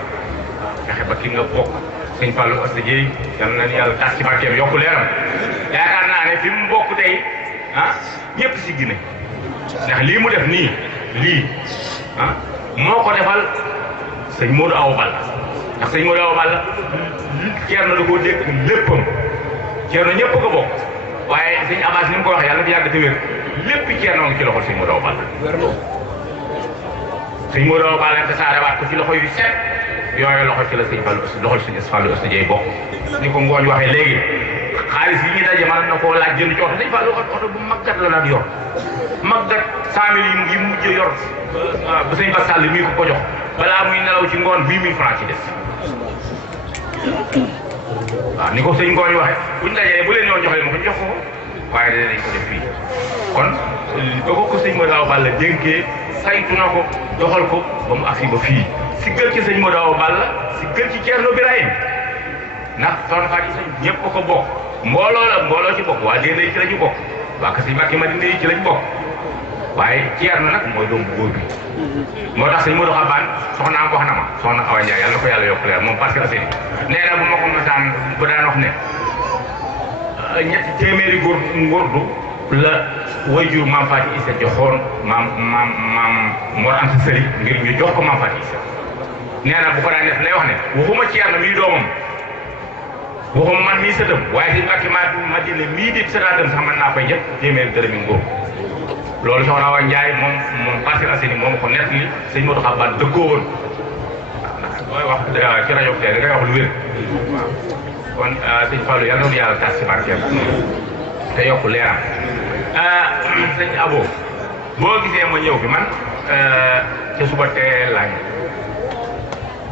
fexe ba ki nga bokk sëñ Fallou Asta Dieye yal na yàlla tas ci barkeem yokku leeram yaakaar naa ne fi mu bokk tey ñëpp si Guinée ndax lii mu def nii lii moo ko defal sëñ Modou Awa Balla ndax sëñ Modou Awa Balla Ceerno da koo dégg léppam Ceerno ñëpp ko bokk waaye sëñ Abbas ni mu ko waxee yàlla di yàgg te wér lépp Ceerno ngi ci loxol sëñ Modou Awa Balla sëñ Modou Awa Balla tasaare waat ko ci loxo yu set yooyu loxo ci la sëñ Fallou Asta Dieye bokk ni ko ngooñ waxee léegi xaalis yi ñuy daje mën na koo laaj jënd ci oto sëñ Fallou oto bu maggat la daan yor maggat 100 000 yi mujj yor ba sëñ Ba Sall mii ko jox balaa muy nelaw ci ngoon 8000 francs ci des waaw ni ko sëñ ngooñ waxee buñ dajee bu leen ñoo joxee ma ko jox ko waaye danañ ko def fii kon ba ko sëñ Modou Awa Balla dénkee saytu na ko doxal ko ba mu agsi ba fii si gël ci sëñ Modou Awa Balla si gël ci Ceerno Birahim ndax soxna Fatou sëñ ñëpp ko bokk mbooloo ci bokk waa Déndé yi ci la ñu bokk waa Kër Sëñ Mbàkke Madina yi ci lañ bokk waaye Ceerno nag mooy doom bu góor bi moo tax sëñ Modou Xabaan soxnaam wax na ma soxna Awa Ndiaye yàlla na ko yàlla yokk leer moom parce que asini nee na bu ma ko masaan bu daan wax ne ñetti téeméeri ngurdu la wayjur maam Fatou Issa joxoon maam Mor Anta Sali ngir ñu jox ko maam Fatou Issa nee na bu ko daan def lay wax ne waxuma Ceerno mii doomam waxuma man mii sëtam waaye si Mbàkke Madina mii di sëtaatam sax mën naa koy jëf téeméeri dërëmi ngóor loolu soxna Awa Ndiaye moom Parcelles Assainies moom ko nekk li sëñ Modou Xabaan dëggoo woon waaw wax ci rajo tey da ngay wax lu wér waaw kon sëñ Fallou yàlla na yàlla tas ci barkeem te yokk leeram sëñ Abo boo gisee ma ñëw fi man ca suba teel laa ñëw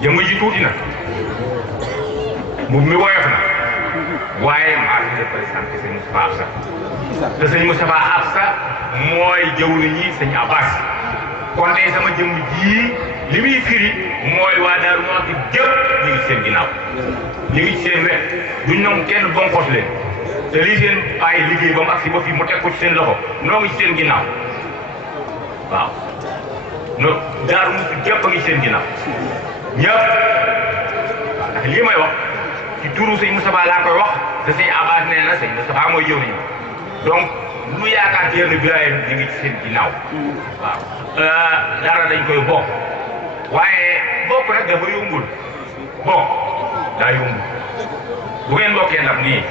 jëmm ji tuuti na mbubb mi woyof na waaye maa ngi leen présenté sëñ Moustapha Absa te sëñ Moustapha Absa mooy jëwriñ ñi sëñ Abbas kon tey sama jëmm jii li muy firi mooy waa Daaru Muxti gépp ñu ngi seen ginnaaw ñu ngi seen wet duñ nangu kenn bonkoot leen te lii seen ay liggéey ba mu agsi ba fii mu teg ko ci seen loxo noo ngi ci seen ginnaaw waaw no Daaru Muxti gépp a ngi seen ginnaaw ñëpp waaw ndax lii may wax ci turu sëñ Moustapha laa koy wax te sëñ Abbas nee na sëñ Moustapha mooy jëwriñ donc lu yaakaar ci yenn Birahim ñu ngi ci seen ginnaaw waaw dara dañ koy bokk waaye bokk nag dafa yombul bokk daa yombul bu ngeen bokkee ndam nii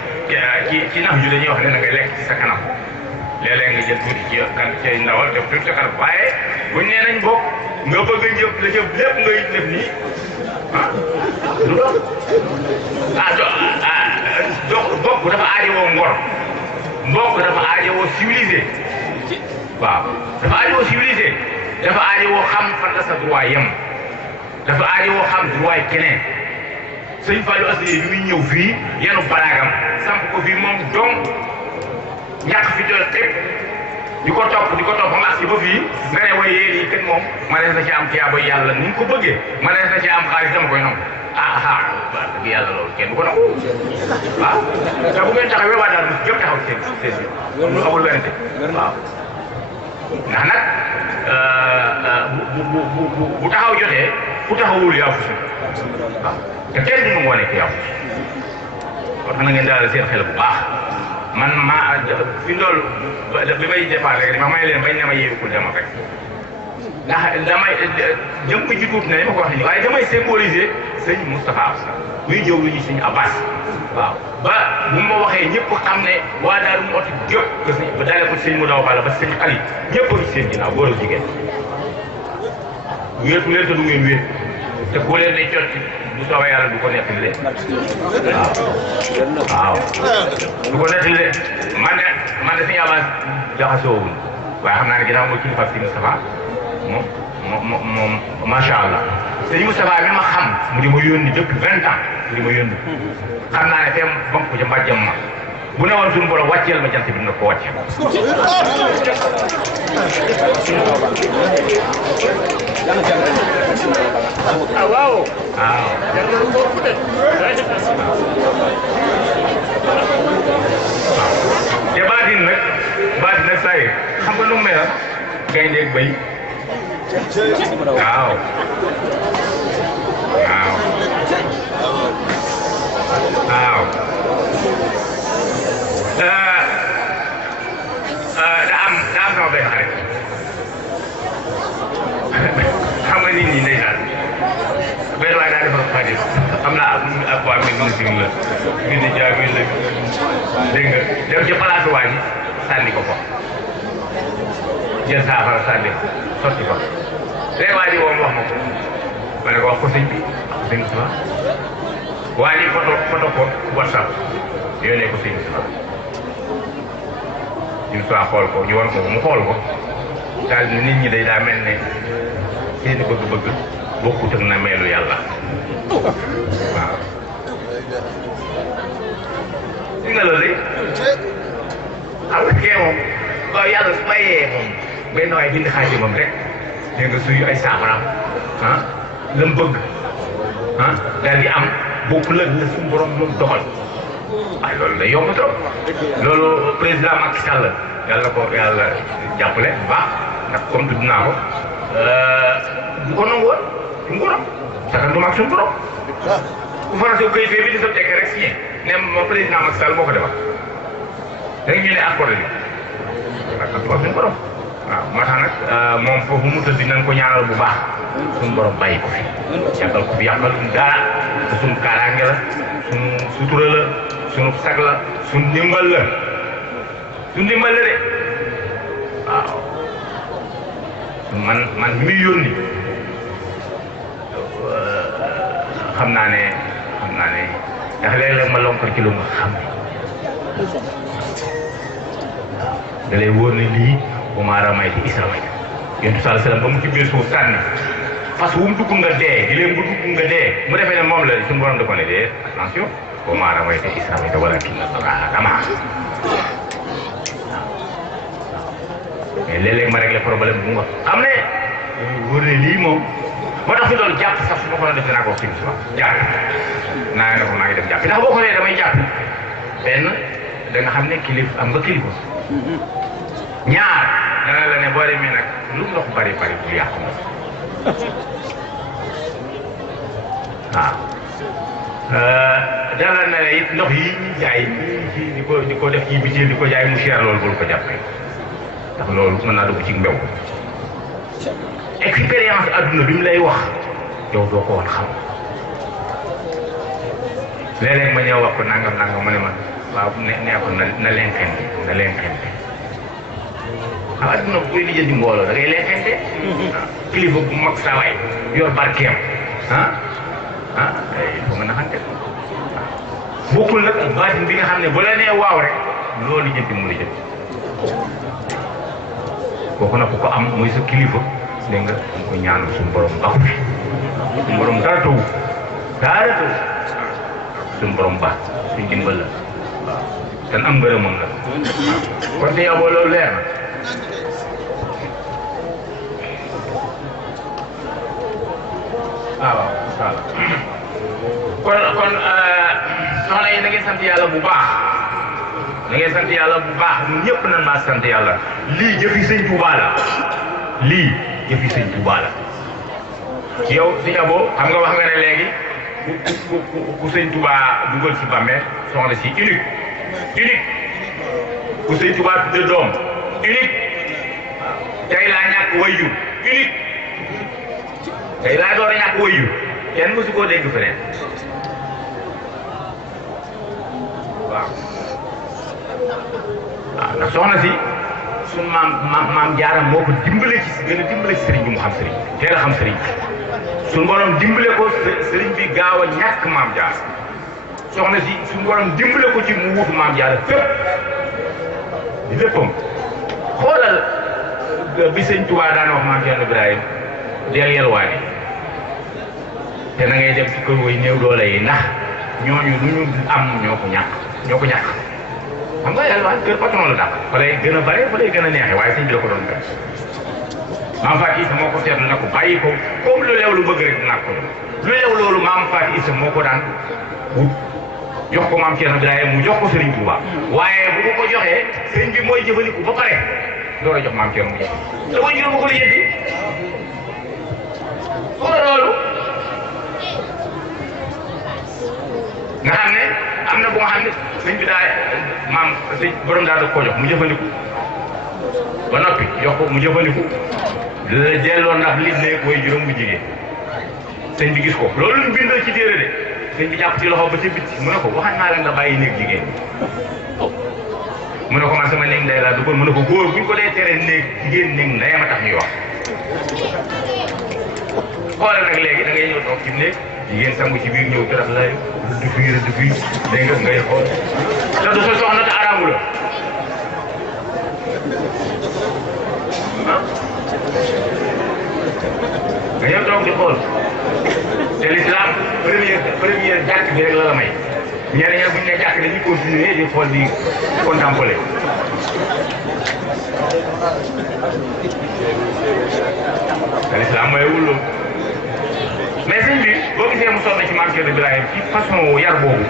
ci nax ju dañuy wax ne na nga lekk ci sa kanam léeg-léeg nga jël tuuti ci kan ci ndawal def tuuti sa kanam waaye buñ nee nañ bokk nga bëgg a jëf la jëf lépp ngay def nii ah lu dox bokk dafa aajowoo ngor mbokk dafa aajowoo civilisé waaw dafa aajowoo civilisé dafa aajowoo xam fan la sa droit yem dafa aajowoo xam droit keneen sëñ Fallou Assaye bi muy ñëw fii yenu balaagam samp ko fii moom donc ñàkk fi doon xëpp di ko topp ba marché ba fii nga ne waaye yéen yi kat moom ma nees na ci am tiyaaba yàlla ni nga ko bëggee ma nees na ci am xaalis dama koy nangu wax dëgg yàlla loolu kenn du ko nangu waaw te bu ngeen taxawee waa daal yëpp taxaw seen lu amul werante waaw ndax nag bu taxaw jotee ku taxawul yaa fu waaw te kenn du mu wane ki yaa fu wax na ngeen daal seen xel bu baax man maa fi loolu bi may départ rek ma may leen bañ ne ma yéegul dama rek ndax damay jëm ko ji tuuti ne ma ko wax nii waaye damay symboliser sëñ Moustapha Absa muy jëw lu ñu sëñ Abbas waaw ba bu ma waxee ñëpp xam ne waa Daaru Muxti gépp que sëñ ba dalee ko sëñ mu daw bala ba sëñ xalit ñëpp a ngi seen ginnaaw góor ak jigéen wéetu leen te du ngeen wéet te boo leen day jot bu soobee yàlla du ko nettali de waaw du ko nettali de man de sëñ Abbas jaxasoowul waaye xam naa ne ginnaaw mooy kilifa sëñ Moustapha moom macha allah sëñ Moustapha mi ma xam mu di ma yónni depuis 20 ans mu di ma yónni xam naa ne fee banque ko ca mbàjjam ma bu ne woon suñu borom wàcceel ma jant bi dina ko wàcce waaw te baatin nag saa yi xam nga nu mu mel gaynde ak béy waaw waaw daa am sama benn xarit xam nga nit ñi ndeysaan benn waaye daa defar xarit xam naa ak waa ministre la bind jaamil la dégg nga dem ci place waa ji sànni ko ko jël saafara sànni sotti ko léegi waa ji woom wax ma ko ma ne ko wax ko sëñ bi wax ko sëñ Moustapha waa ji photo ko WhatsApp yónnee ko sëñ Moustapha ñu xool ko ñu wan ko mu xool ko daal ni nit ñi day daa mel ne seeni bëgg-bëgg bokkut ak na meelu yàlla waaw li nga loolu de xam nga kee moom waaw yàlla su mayee moom benn waay bind xaaji moom rek dégg nga suy ay saafaraam la mu bëgg daal di am bokk la suñu borom moom doxal waaye loolu day yomb trop loolu président Macky Sall yàlla ko yàlla jàppale bu baax ndax comme tudd naa ko du ko nangu woon suñu borom sakantuma ak suñu borom bu français bu koy fee bi di sa tekk rek signé ne ma président Macky Sall moo ko defal rek ñu ne accordé bi sakantuma ak suñu borom waaw moo tax nag moom foofu mu tëdd nañ ko ñaanal bu baax suñu borom bàyyi ko fi yàggal ko fi yàggal dara te suñu kaaraange la suñu sutura la suñu sag la suñu ndimbal la de waaw man mi muy yónni xam naa ne ndax léeg-léeg ma lonkal ci lu nga xam ne da lay wóor ne lii bu ma ramayte is ramayte yonent sallallahu alayhi wasallam ba mu ci biir suuf sànni fas wu mu dugg nga dee di leen bu dugg nga dee mu defee ne moom la suñu borom da ko ne dee attention wa maa ramayta iz ramayta walaakinna Allaaha ramaa mais léeg-léeg ma réglé problème bu nga xam ne wóor ne lii moom moo tax fi doon jàpp sax su ma ko doon def dinaa ko wax fii suba jàpp naa ne ko maa ngi dem jàpp ndax boo ko nee damay jàpp benn da nga xam ne am nga kilifa ñaar dana la ne boo demee nag lu ndox bari bari bu yàqu na waaw dana la ne it ndox yi ñuy jaay di ko def ci bitim di ko jaay mu cher loolu bul ko jàppee ndax loolu mën naa dugg ci mbew expérience adduna bi mu lay wax yow doo ko woon xam léeg-léeg ma ñëw wax ko nangam ma ne ma waaw nee ko na lenkente xam adduna bu koy lijjanti mbooloo da ngay lenkente kilifa bu mag saa waay yor barkeem il faut nga naxante bokkul nag ak baatin bi nga xam ne bu la nee waaw rek loolu lijjanti mu lijjanti kooku nag ku ko am mooy sa kilifa dégg nga dañ ko ñaanal suñu borom baaxu fi suñu borom dara taw suñu borom baax suñu dimbal la waaw te am ngërëmam la kon te yow loolu leer na waaw kon soxna yi da ngeen sant yàlla bu baax da ngeen sant yàlla bu baax ñun ñëpp nañ maa sant yàlla lii jëfi sëñ Touba la lii jëfi sëñ Touba la yow si Abo xam nga wax nga ne léegi ku sëñ Touba dugal si bàmmeel soxna si unique ku sëñ Touba tudde doom unique tey laa ñàkk wayjur unique tey laa door a ñàkk wayjur kenn mësu koo dégg feneen waaw ndax soxna si suñu maam jaaram moo ko dimbale ci gën a dimbale ci sëriñ bi mu xam sëriñ teel a xam sëriñ bi suñu borom dimbale ko sëriñ bi gaaw a ñàkk maam jaar soxna si suñu borom dimbale ko ci mu wuutu maam jaar fépp di léppam xoolal bi sëñ Tuubaa daan wax maam Cerno Ibrahima del yelwaani te na ngay dem ci kër way néew doole yi ndax ñooñu lu ñu am ñoo ko ñàkk xam nga yelwaan kër patron la dàq fa lay gën a bare fa lay gën a neexe waaye sëñ bi la ko doon def maam Fatou Issa moo ko seetlu na ko bàyyi ko comme lu leew lu bëgg rek dinaa ko lu leew loolu maam Fatou Issa moo ko daan wut jox ko maam Cerno Ibrahima mu jox ko Serigne Touba waaye bu ko joxee sëriñ bi mooy jëfandiku ba pare door a jox maam Cerno mu jox te mooy juróom ko lijjanti xoolal loolu nga xam ne am na bu nga xam ne sëñ bi daa maam sëñ borom daa da koo jox mu jëfandiku ba noppi jox ko mu jëfandiku delloo ndax li ne koy juróom bu jigéen sëñ bi gis ko loolu ñu bindoo ci téere de sëñ bi jàpp ci loxo ba ci bitti mu ne ko waxaat naa la nga bàyyi néeg jigéen mu ne ko man sama néeg ndey laa duggoon mu ne ko góor buñ ko dee tere néeg jigéen néeg ndeyam a tax ñuy wax xoolal nag léegi da ngay ñëw toog ci néeg jigéen sangu ci biir ñëw tëral la rëdd fii dégg nga ngay xool te du sa soxna te araamu la nga ñëw toog di xool te l'islam première jàkk bi rek la may ñeneen ñi bu ñu nee jàkk dañuy continuer di xool di contempler te l'islam mayewul loolu mais sëñ bi boo gisee mu sonn ci maam Cerno Ibrahima ci façon yar boobu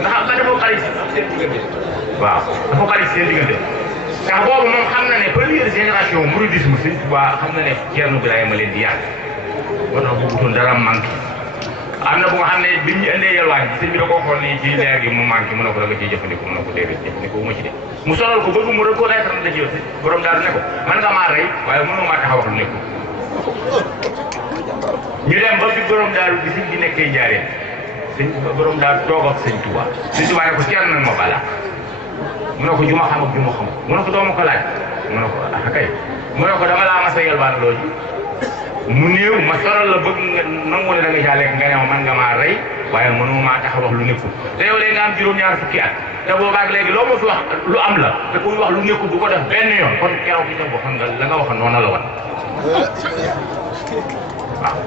ndax am na dafa bari ci seen diggante waaw dafa bari ci seen diggante ndax boobu moom xam na ne première génération mouridisme sëñ Tuubaa xam na ne Cerno Ibrahima leen di yar ba tax bëggutoon dara manqué am na bu nga xam ne bi ñu indee yelwaan bi sëñ bi da koo xool nii ci leer gi mu manqué mu ne ko da nga ciy jëfandikoo mu ne ko déedéet jëfandikoo ma ci de mu sonal ko bëgg mu reconnaître na da ci yow borom daal ne ko man nga maa rey waaye mënoo maa taxaw wax lu nekkul ñu dem ba bi borom daaru bi sëñ bi nekkee njaareen sëñ borom daal toog ak sëñ Touba sëñ Touba ne ko Cerno nag ma bala mu ne ko ju ma xam ak ju ma xam mu ne ko doo ma ko laaj mu ne ko ah kay mu ne ko dama laa mas a yelbaan loo ji mu néew ma sonal la bëgg nga nangu ne da nga caa lekk nga ne ma man nga maa rey waaye mënoo maa tax a wax lu nekkul te yow léegi nga am juróom-ñaar fukki at te boobaag léegi loo ma fi wax lu am la te kuy wax lu nekkul du ko def benn yoon kon keroog itam boo xam nga la nga waxoon noonu la wan waaw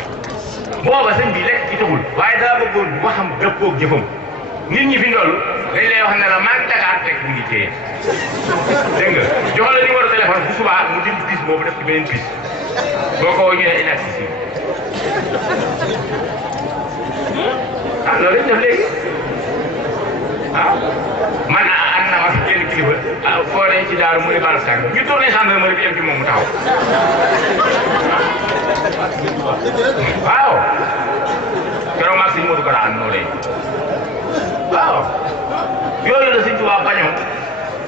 booba sëñ bi lekk ci taxul waaye daa bëggoon waxam dëppoog jëfam nit ñi fi ndool dañ lay wax ne la maa ngi Dakar fekk ñu ngi téye dégg nga jox la numéro téléphone bu subaa mu dindi bis boobu def ci beneen bis boo ko woo ñu ne inaccessible ah loolu lañ def léegi ah man ànd na ma fi kenn kilifa ah foo ne ci daaru mu ne baal sànq ñu tourné gendarmerie bi dem ci moom mu taxaw waaw keroog maag sëñ Modou Kara am noo lay waaw yooyu la sëñ Tuubaa bañoon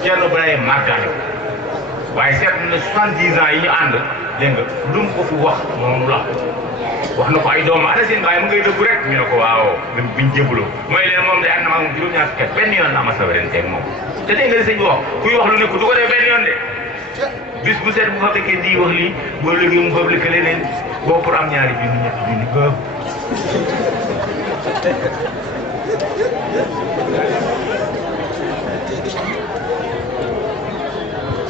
Ceerno Birahim màggale waaye seetlu na 70 ans yi ñu ànd dégg nga lu mu ko fi wax noonu la wax na ko ay doomu ana seen baay mu ngay dëggu rek ñu ne ko waaw biñ jébbaloo mooy leen moom day ànd na maa moom juróom-ñaar fukki at benn yoon la ma sawarante ak moom te dégg nga sëñ bi wax kuy wax lu nekk du ko def benn yoon de bis bu seet bu fa fekkee di wax lii boo léegi mu fabriqué leneen boo pour am ñaari junni ñetti junni ba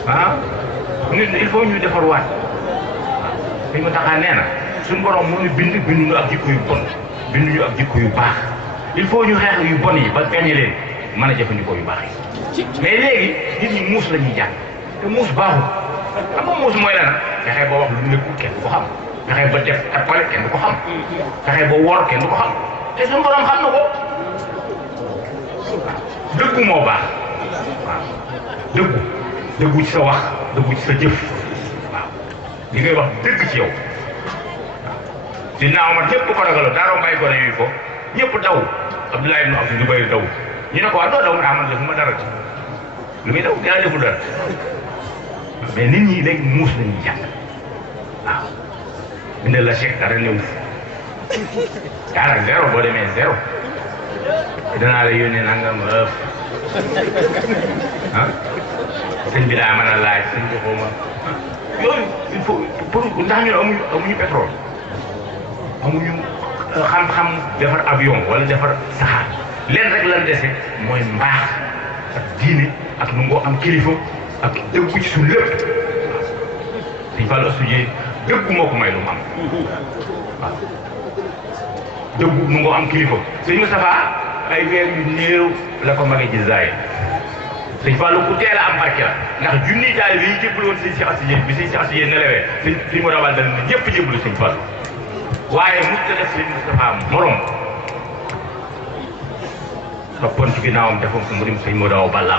ah nit il faut ñu defar waat waaw mu taxaa nee na suñu borom moo ñu bind ñu ak jikko yu bon bind ñu ak jikko yu baax il faut ñu xeex yu bon yi ba gañe leen mën a jëfandikoo yu baax yi mais léegi nit ñi muus la ñuy jàng te muus baaxul xam nga muus mooy lan fexe ba wax lu nekkul kenn du ko xam fexe ba def tappale kenn du ko xam fexe ba wor kenn du ko xam te suñu borom xam na ko dëggu moo baax waaw dëggu ci sa wax dëggu ci sa jëf waaw li ngay wax dëgg ci yow waaw si naaw ma ñëpp ko ragaloo daaroo mbay ko ne yuy ko ñëpp daw Abdoulaye ibn Abdou Zubayr daw ñu ne ko waa doo daw ma man defuma dara lu muy daw yaa deful dara mais nit ñi léegi muus lañuy jàng waaw bindal la chèque dara néew daanaka zéro boo demee zéro danaa la yónnee nangam ah sëñ bi daa mën a laaj sëñ bi xaw ma yooyu il faut pour ndax ñun amuñu pétrole amuñu xam-xam defar avion wala defar saxaar leen rek lan dese mooy mbaax ak diine ak nu ngoo am kilifa ak dëggu ci suñu lépp dañ fa la sujee dëggu moo ko may lu mu am waaw dëggu nu ngoo am kilifa sëñ Moustapha ay weer yu néew la ko magee ci zaay sëñ Fallou ku teel a am barke la ndax junniy taalibe yi jébbalu woon sëñ Cheikh Assa Diène bi sëñ Cheikh Assa Diène nelawee sëñ Modou Awa Balla dana ne ñëpp jébbalu sëñ Fallou waaye mos ta def sëñ Moustapha morom toppoon ci ginnaawam defoon ko mu dim sëñ Modou Awa Balla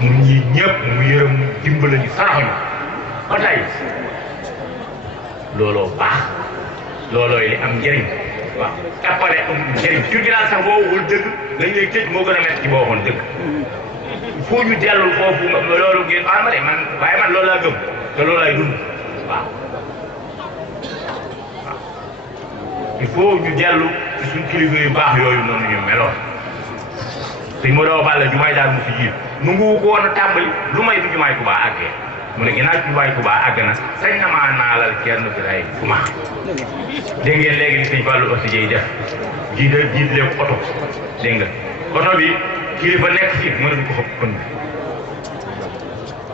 mu ñii ñëpp mu yërëm dimbala ñu saraxuñu ba tey looloo baax loolooy li am njëriñ waaw tappale am njëriñ tribunal sax boo waxul dëgg lañ lay tëj moo gën a métti ci boo waxoon dëgg foo ñu dellul foofu loolu ngeen xaaral ma de man waaye man loolu laa gëm te loolu laay dund waaw waaw il faut ñu dellu ci suñ kilifa yu baax yooyu noonu ñu meloon sëñ Modou Awa Balla jumaay daal mu fi jiit nu ngu ko woon a tàmbali lu may du jumaay Tuubaa àggee mu ne ginnaaw jumaay Tuubaa àgg na sañ na maa naalal kenn bi ray suma dégg ngeen léegi li sëñ Fallou Assa Dieye def jiit leen oto dégg nga oto bi kilifa nekk fi mënuñ ko xëpp kon bi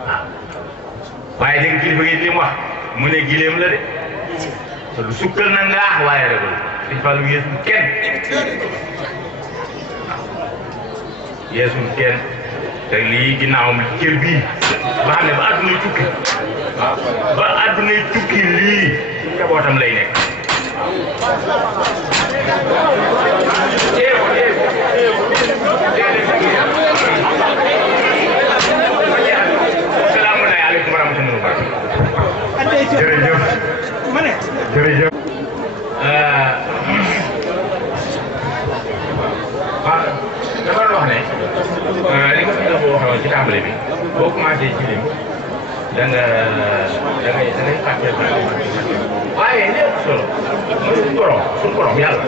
waaw waaye dégg kilifa gi li mu wax mu ne gileem la de te lu sukkal na ngaax waaye rek sëñ Fallou yeesul kenn waaw yeesul kenn te lii ginnaawam cër bii ba xam ne ba àddunay tukki waaw ba àddunay tukki lii njabootam lay nekk salaamualeykum wa rahmatulah wa barakatuh jërëjëf jërëjëf waaw dama wax ne li nga fi boo waxoon ci tàmbali bi boo commencé ci lim da ngay fàtte waaye lépp solo mooy suñu borom yàlla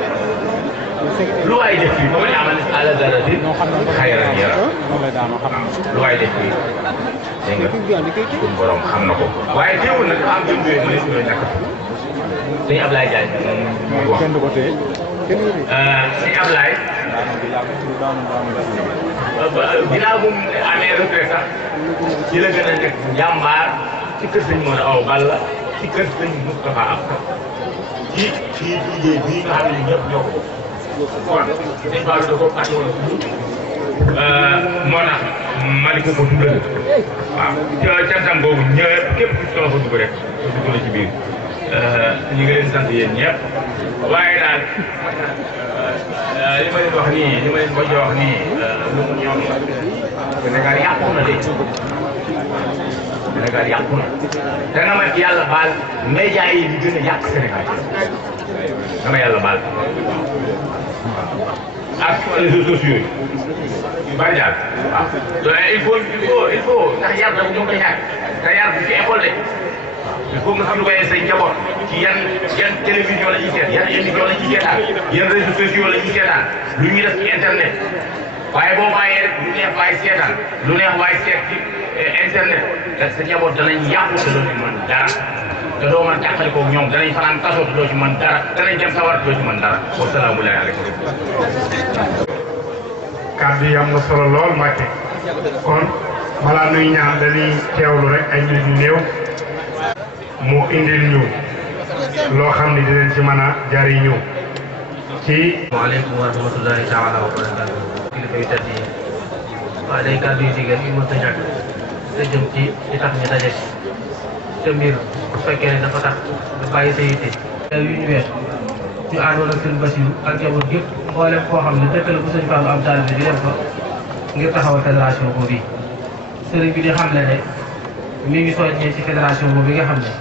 lu waay def fii mooy amal ala darati xayran yara lu waay def fii dégg nga suñu borom xam na ko waaye teewul nag am jëm yooyu mu ne suñu ñàkk sëñ Ablaye Diagne muy wax sëñ Ablaye ginnaaw bu mu amee retraite sax ci la gën a nekk jàmbaar ci kër sëñ Modou Awa Balla ci kër sëñ Moustapha Absa ci liggéey bii nga xam ne ñëpp ñoo ko kon dañ faa da ko fàtte woon moo tax ma di ko tuddal waaw cantam boobu ñëpp képp ku soxla fa dugg rek dugg na ci biir ñu ngi leen sant yéen ñëpp waaye daal li ma leen wax nii li ma leen bëgg a wax nii lu mu ñoom Sénégal yàqu na de Sénégal yàqu na te nga ma yàlla baal média yi di gën a yàq Sénégal nga ma yàlla baal ak réseaux sociaux yi bari daal waaw il faut ndax yar dafa ñu ko ñàkk te yar bu ci école de il faut nga xam lu koy say njaboot ci yan télévision la ñuy seet yan émission la ñuy seetaan yan réseaux sociaux la ñuy seetaan lu ñuy def ci internet waaye boo bàyyee rek lu neex waay seetaan lu neex waay seet ci internet rek sa njaboot danañ yàqu te doo ci mën dara te doo mën jàppale ko ñoom danañ fanaan kaso te doo ci mën dara danañ dem sawar te doo ci mën dara wasalaamu aleykum. kàddu yi am na solo lool Mbacke kon balaa nuy ñaan dañuy teewlu rek ay nit yu néew mu indil ñu loo xam ne dinañ ci mën a jariñu ci. waaleykum wa rahmatullahi taala wa barakatu kilifa yu tedd yi waaye day kàddu yu digal yu mënta ñàkk te jëm ci li tax ñu daje te mbir bu fekkee ne dafa tax nga bàyyi sa yitte yu ñu weer ñu àndoon ak seen Basiru ak njaboot gépp mboolem koo xam ne dëkk la bu sëñ Fallou am taalibe di dem fa ngir taxawal fédération boobu yi sëriñ bi di xam ne mi ngi soññee ci fédération boobu nga xam ne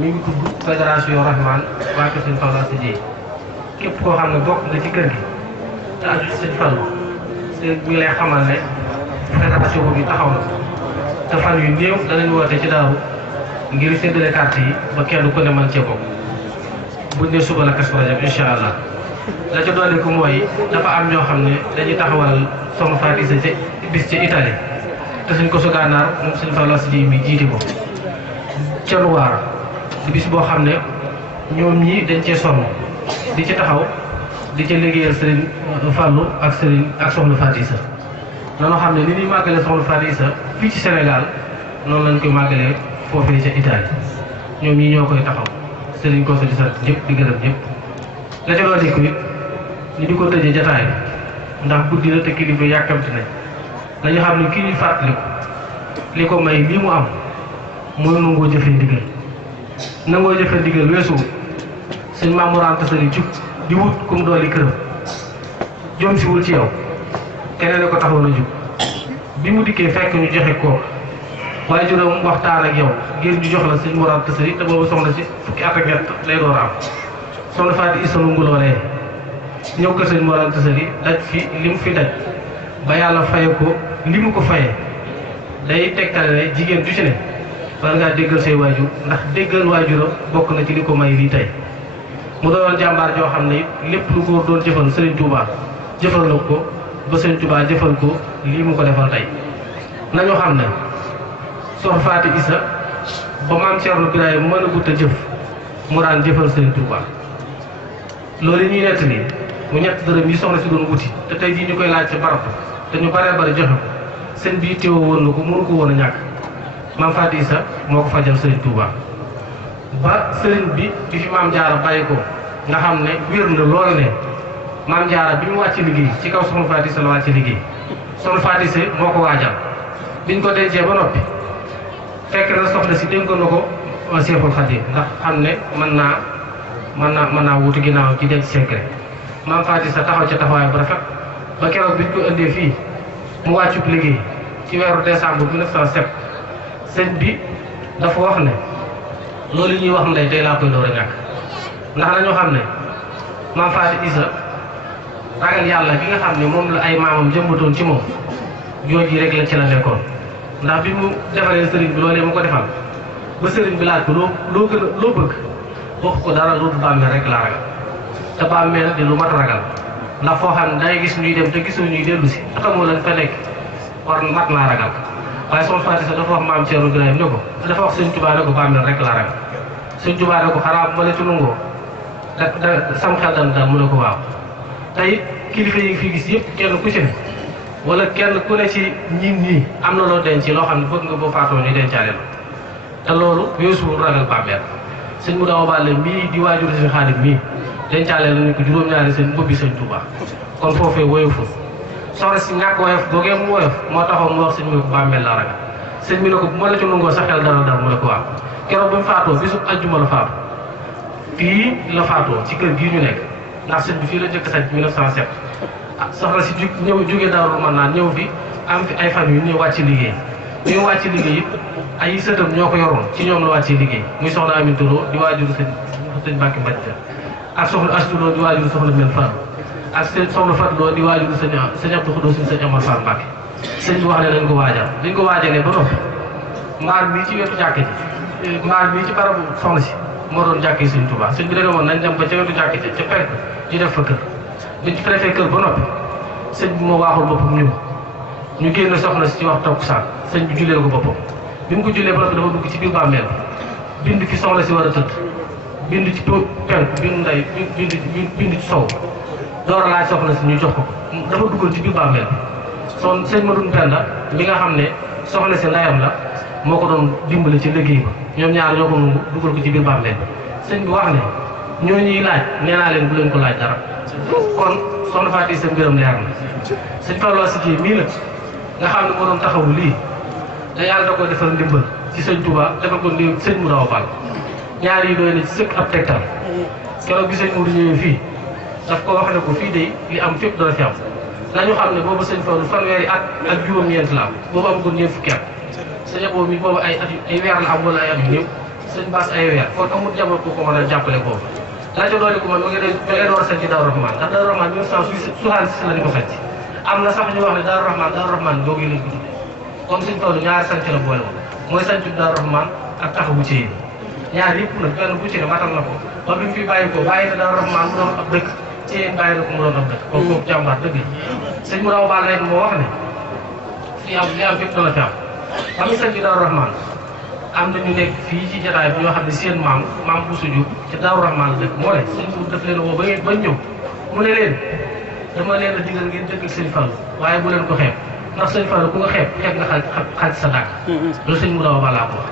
mi ngi tudd fédération Rahman waa kër sëñ Fallou Assa Dieye képp koo xam ne bokk nga ci kër gi te aju ci sëñ Fallou sëriñ bi lay xamal ne fédération boobu taxaw na te fan yu néew danañ woote ci Daaru ngir séddale carte yi ba kenn ku ne mën cee bokk buñ ne suba la Kazu Rajab incha allah la ca doole ko mooy dafa am ñoo xam ne dañuy taxawal soxna Fatou Issa bis ci Italie te suñ ko sugaanaar moom sëñ Fallou Assa Dieye mi jiite ko ca Luwaar di bis boo xam ne ñoom ñii dañ cee sonn di ci taxaw di ca liggéeyal Serigne Fallou ak soxna Fatou Issa noonu xam ne ni ñuy màggalee soxna Fatou Issa fii ci Sénégal noonu lañ koy màggalee foofee ca Italie ñoom ñii ñoo koy taxaw Serigne ko di sant ñëpp di gërëm ñëpp la ca doon ko it ñu di ko tëjee jataay ndax guddi la te kilifa yàkkamti nañ dañu xam ne kii ñuy fàttaliku li ko may lii mu am mooy nangoo jëfee ndigal nangoo jëfee ndigal weesu sëñ Maam Mor Anta Sali jug di wut ku mu dooli këram jom si wul ci yow keneen ko taxaw na jug bi mu dikkee fekk ñu joxe ko waaye juróom waxtaan ak yow ngir ñu jox la sëñ Mor Anta Sali te boobu soxna si fukki at ak ñett lay door a am soxna Fatou Issa lu nguloolee ñëw kër sëñ Mor Anta Sali daj fi li mu fi daj ba yàlla faye ko li mu ko fayee day tegtale ne jigéen ju ci ne war ngaa déggal say waajur ndax déggal waajuram bokk na ci li ko may lii tey mu doon jàmbaar joo xam ne lépp lu góor doon jëfal Serigne Touba jëfal na ko ba Serigne Touba jëfal ko lii mu ko defal tey nañu xam ne soxna Fatou Issa ba maam Thierno Birahim mën a gut a jëf mu daan jëfal Serigne Touba loolu ñuy nett nii mu ñett dërëm yi soxna si doon wuti te tey jii ñu koy laaj ci barab te ñu baree bari joxe ko seen bii teewoo woon na ko mënu ko woon a ñàkk maam Fatou Issa moo ko fajal Serigne Touba ba Serigne bi di fi maam Jaara bàyyi ko nga xam ne wér na lool ne maam Jaara bi mu wàcc liggéey ci kaw soxna Fatou Issa la wàcc liggéey soxna Fatou Issa moo ko waajal biñ ko dencee ba noppi fekk na soxna si dénkoon na ko Seexul Xadiim ndax xam ne mën naa wutu ginnaaw ci denc secret maam Fatou Issa taxaw ca taxawaay bu rafet ba keroog biñ ko indee fii mu wàccub liggéey ci weeru décembre 1907 sëñ bi dafa wax ne loolu ñuy wax ndey tey laa koy door a ñàkk ndax dañoo xam ne maam Fatou Issa ragal yàlla gi nga xam ne moom la ay maamam jëmbatoon ci moom jooju rek la ci la nekkoon ndax bi mu defalee sëriñ bi loolee mu ko defal ba sëriñ bi laaj ko loo bëgg wax ko dara lu dul bàmmeel rek laa ragal te bàmmeel di lu mat ragal ndax foo xam ne day gis ñuy dem te gisoo ñuy dellu si xamoo lañ fa nekk war mat naa ragal waaye soxna Fatou Issa dafa wax maam Thierno Birahim ne ko dafa wax sëñ Touba ne ko bàmmeel rek laa ragal sëñ Touba ne ko xanaa bu ma la ci nangoo sam xel dal mu ne ko waaw tey kilifa yi fi gis yëpp kenn ku ci ne wala kenn ku ne ci ñii am na loo denc loo xam ne bëgg nga boo faatoo ñu dencaale la te loolu weesuwul ragal bàmmeel sëñ mu daaw bàlle mii di waajur si Xaadim mii dencaale la ñu ko juróom-ñaari sëñ mbubbi sëñ Touba kon foofee woyoful soxna si ñàkk woyof googee mu woyof moo taxoon mu wax sëñ bi ko bàmmeel la ragal sëñ bi ne ko bu ma la ci nangoo sa xel dara mu ne ko waaw keroog bi mu faatoo bisu ajjuma la faatu fii la faatoo ci kër gii ñu nekk ndax sëñ bi fii la njëkk sañ 1907 soxna si jógee Daaru Manaan ñëw fi am fi ay famille yu ñuy wàcc liggéey ñuy wàcc liggéey it ay sëtam ñoo ko yoroon ci ñoom la wàccee liggéey muy soxna Amin Touré di waajuru sëñ Mbàkke Mbàkke ak soxna Astou Lo di waajuru soxna Mel Fall ak soxna Fatou Lo di waajuru sëñ Abdou Khoudous sëñ Amar Fall Mbàkke sëñ bi wax ne nañ ko waajal dañ ko waajalee ba noppi mbaar bii ci wetu jàkka ji mbaar bii ci barabu soxna si moo doon jàkkee sëñ Touba sëñ bi dane woon nañ dem ba ca wetu jàkka ji ca pegg ñu def fa kër biñ ci préfet kër ba noppi sëñ bi moo waaxul boppam ñëw ñu génn soxna si ci wax takkusaan sëñ bi jullee ko boppam bi mu ko jullee ba noppi dafa dugg ci biir bàmmeel bind fi soxna si war a tëdd bind ci penk bind ndey bind ci sow door a laaj soxna si ñu jox ko dafa duggoon ci biir bàmmeel son sëñ Madoune Penda mi nga xam ne soxna si ndeyam la moo ko doon dimbale ci liggéey ba ñoom ñaar ñoo ko nangu dugal ko ci biir bàmmeel sëñ bi wax ne ñoo ñuy laaj nee naa leen bu leen ko laaj dara kon soxna Fatou seen mbiram leer na sëñ Fallou si kii mii nag nga xam ne moo doon taxawu lii te yàlla da koy defal ndimbal ci sëñ Touba defal ko ndi sëñ Mourou Awa Fall ñaar yi doy na ci sëkk ab tegtal keroog bi sëñ Mourou ñëwee fii daf ko wax ne ko fii de li am fépp dana fi am nañu xam ne boobu sëñ Fallou fanweeri at ak juróom-ñeent la am boobu amagoon ñeent fukki at sëñ Abo mi boobu ay weer la am wala ay at yu néew sëñ Bass ay weer kon amul jamono ku ko mën a jàppale boobu la ca doole ko man ma ngi door a sanc Daaru Rahman ndax Daaru Rahman 1966 la ñu ko sanc am na sax ñu wax ne Daaru Rahman googu lañ ko tuddee kon sëñ Fallou ñaari sanc la boole woon mooy sanc Daaru Rahman ak taxawu ci ñaar yëpp nag benn bu ci ne matal na ko ba bi mu fi bàyyi ko bàyyi na Daaru Rahman mu doon ab dëkk ci yéen bàyyi na ko mu doon ab dëkk kon kooku jàmbaar dëgg la sëñ Mourou Awa Balla moo wax ne li am fépp dana fi am ba muy sanc Daaru Rahman am na ñu nekk fii ci jotaay bi ñoo xam ne seen maam Bousso Diop ci Daaru Rahman dëkk moo ne sëñ Mourou daf leen woo ba ñëw mu ne leen dama leen a digal ngeen dëkkal sëñ Fallou waaye bu leen ko xeeb ndax sëñ Fallou ku nga xeeb nga xaaj sa dàkk loolu sëñ Mourou Awa Balla ko wax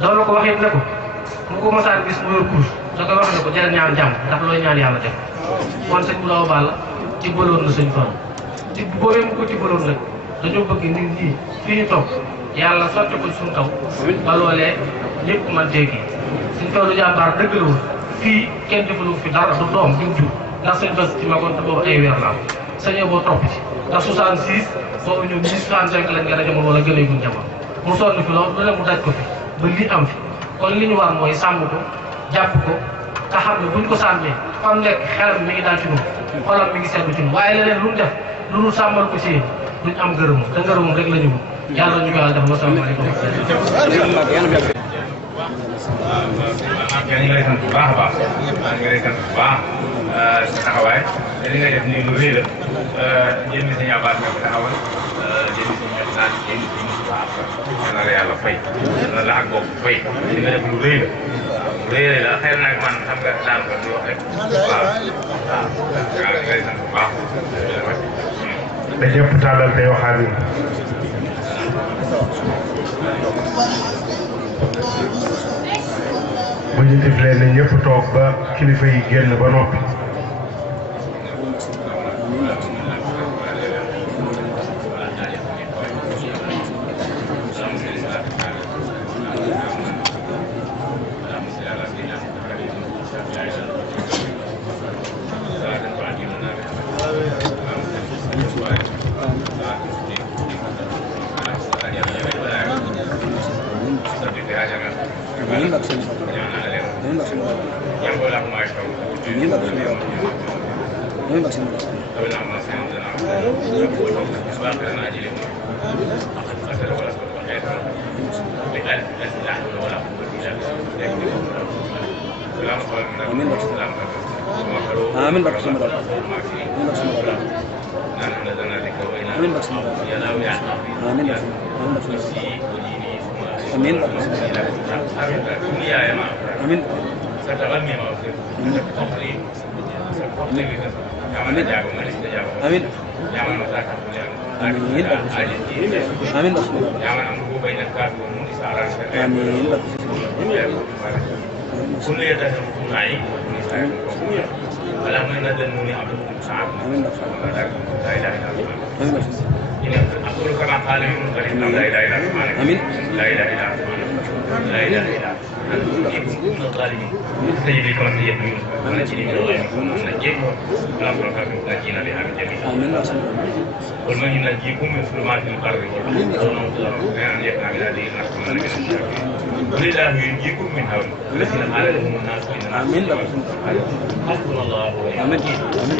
doon la ko waxee ne ko mu ko mosaan gis mu yor kurus da koy wax ne ko jël ñaan jàmm ndax looy ñaan yàlla def kon sëñ Mourou Awa Balla ci bëloon na sëñ Fallou ci boobee mu ko ci bëloon nag dañoo bëgg nit ñi fii ñu toog yàlla sotti ko suñu taw ba loolee ñëpp man dégg sëñ Fallou jàmbaar dëgg la woon fii kenn defalu fi dara du doom bi mu jur ndax sëñ Bass ci magoon te boobu ay weer la am sañoo boo topp ci ndax 66 boobu ñoom 65 lañ gën a jamono wala gën a gun jamono mu sonn fi loolu lu ne mu daj ko fi ba lii am fi kon li ñu war mooy sàmm ko jàpp ko te xam ne buñ ko sàmmee fam nekk xelam mi ngi daal ci moom xolam mi ngi seddu ci moom waaye leneen lu mu def lu dul sàmmal ko ci duñ am ngërëmam te ngërëmam rek la ñu wut yàlla ñu ko yàlla def wasalaamaaleykum. ñu ngi lay sant bu baax a baax maa ngi lay sant bu baax sa taxawaay te li ngay def nii lu rëy la jëmmi sa ñaabaat nga ko taxawal jëmmi sa ñett naan jëmmi sa ñett baax na la yàlla fay na la ak bopp fay li nga def lu rëy la lu rëy la xëy na nag man xam nga daan ko di wax rek waaw waaw maa ngi lay sant bu baax. te ñëpp tàllal tey waxaat yi bu ñu tiflee ne ñëpp toog ba kilifa yi génn ba noppi Amin bak sama dal. Amin bak sama dal. Amin bak. Amin bak. Amin. Amin. Amin bak. Amin bak. Amin bak. كل يتهم معي ولا من ندنوني عبدكم سعد لا اله الا الله أقول كما قال ابن قريب لا إله إلا الله آمين لا إله إلا الله لا إله إلا الله من الظالمين سيدي كما سيدي ونجني من الظالمين ونجيكم لا بركة نجينا بها من جميع آمين قل من ينجيكم من ظلمات البر والبحر أن يكون من هذه الناس من الشاكرين قل الله ينجيكم من هؤلاء الذين قال لهم الناس إن حسبنا الله ونعم الوكيل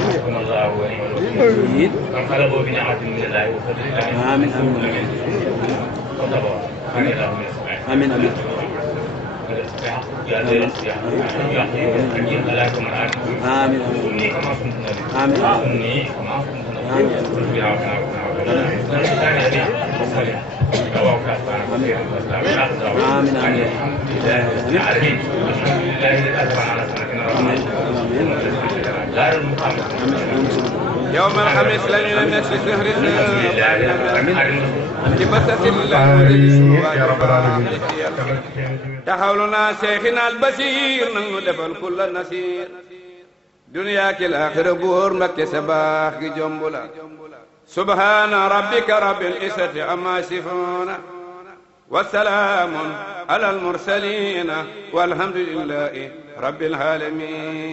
حسبنا الله ونعم الوكيل انقلبوا بنعمة من الله وفضل آمين آمين آمين آمين يوم الخميس ليلة نشر سهر بمسة الله يا رب العالمين تحولنا شيخنا البشير نندفل كل نسير دنياك الآخر بور مكة سباح جنبلا سبحان ربك رب العزة عما يصفون والسلام على المرسلين والحمد لله رب العالمين.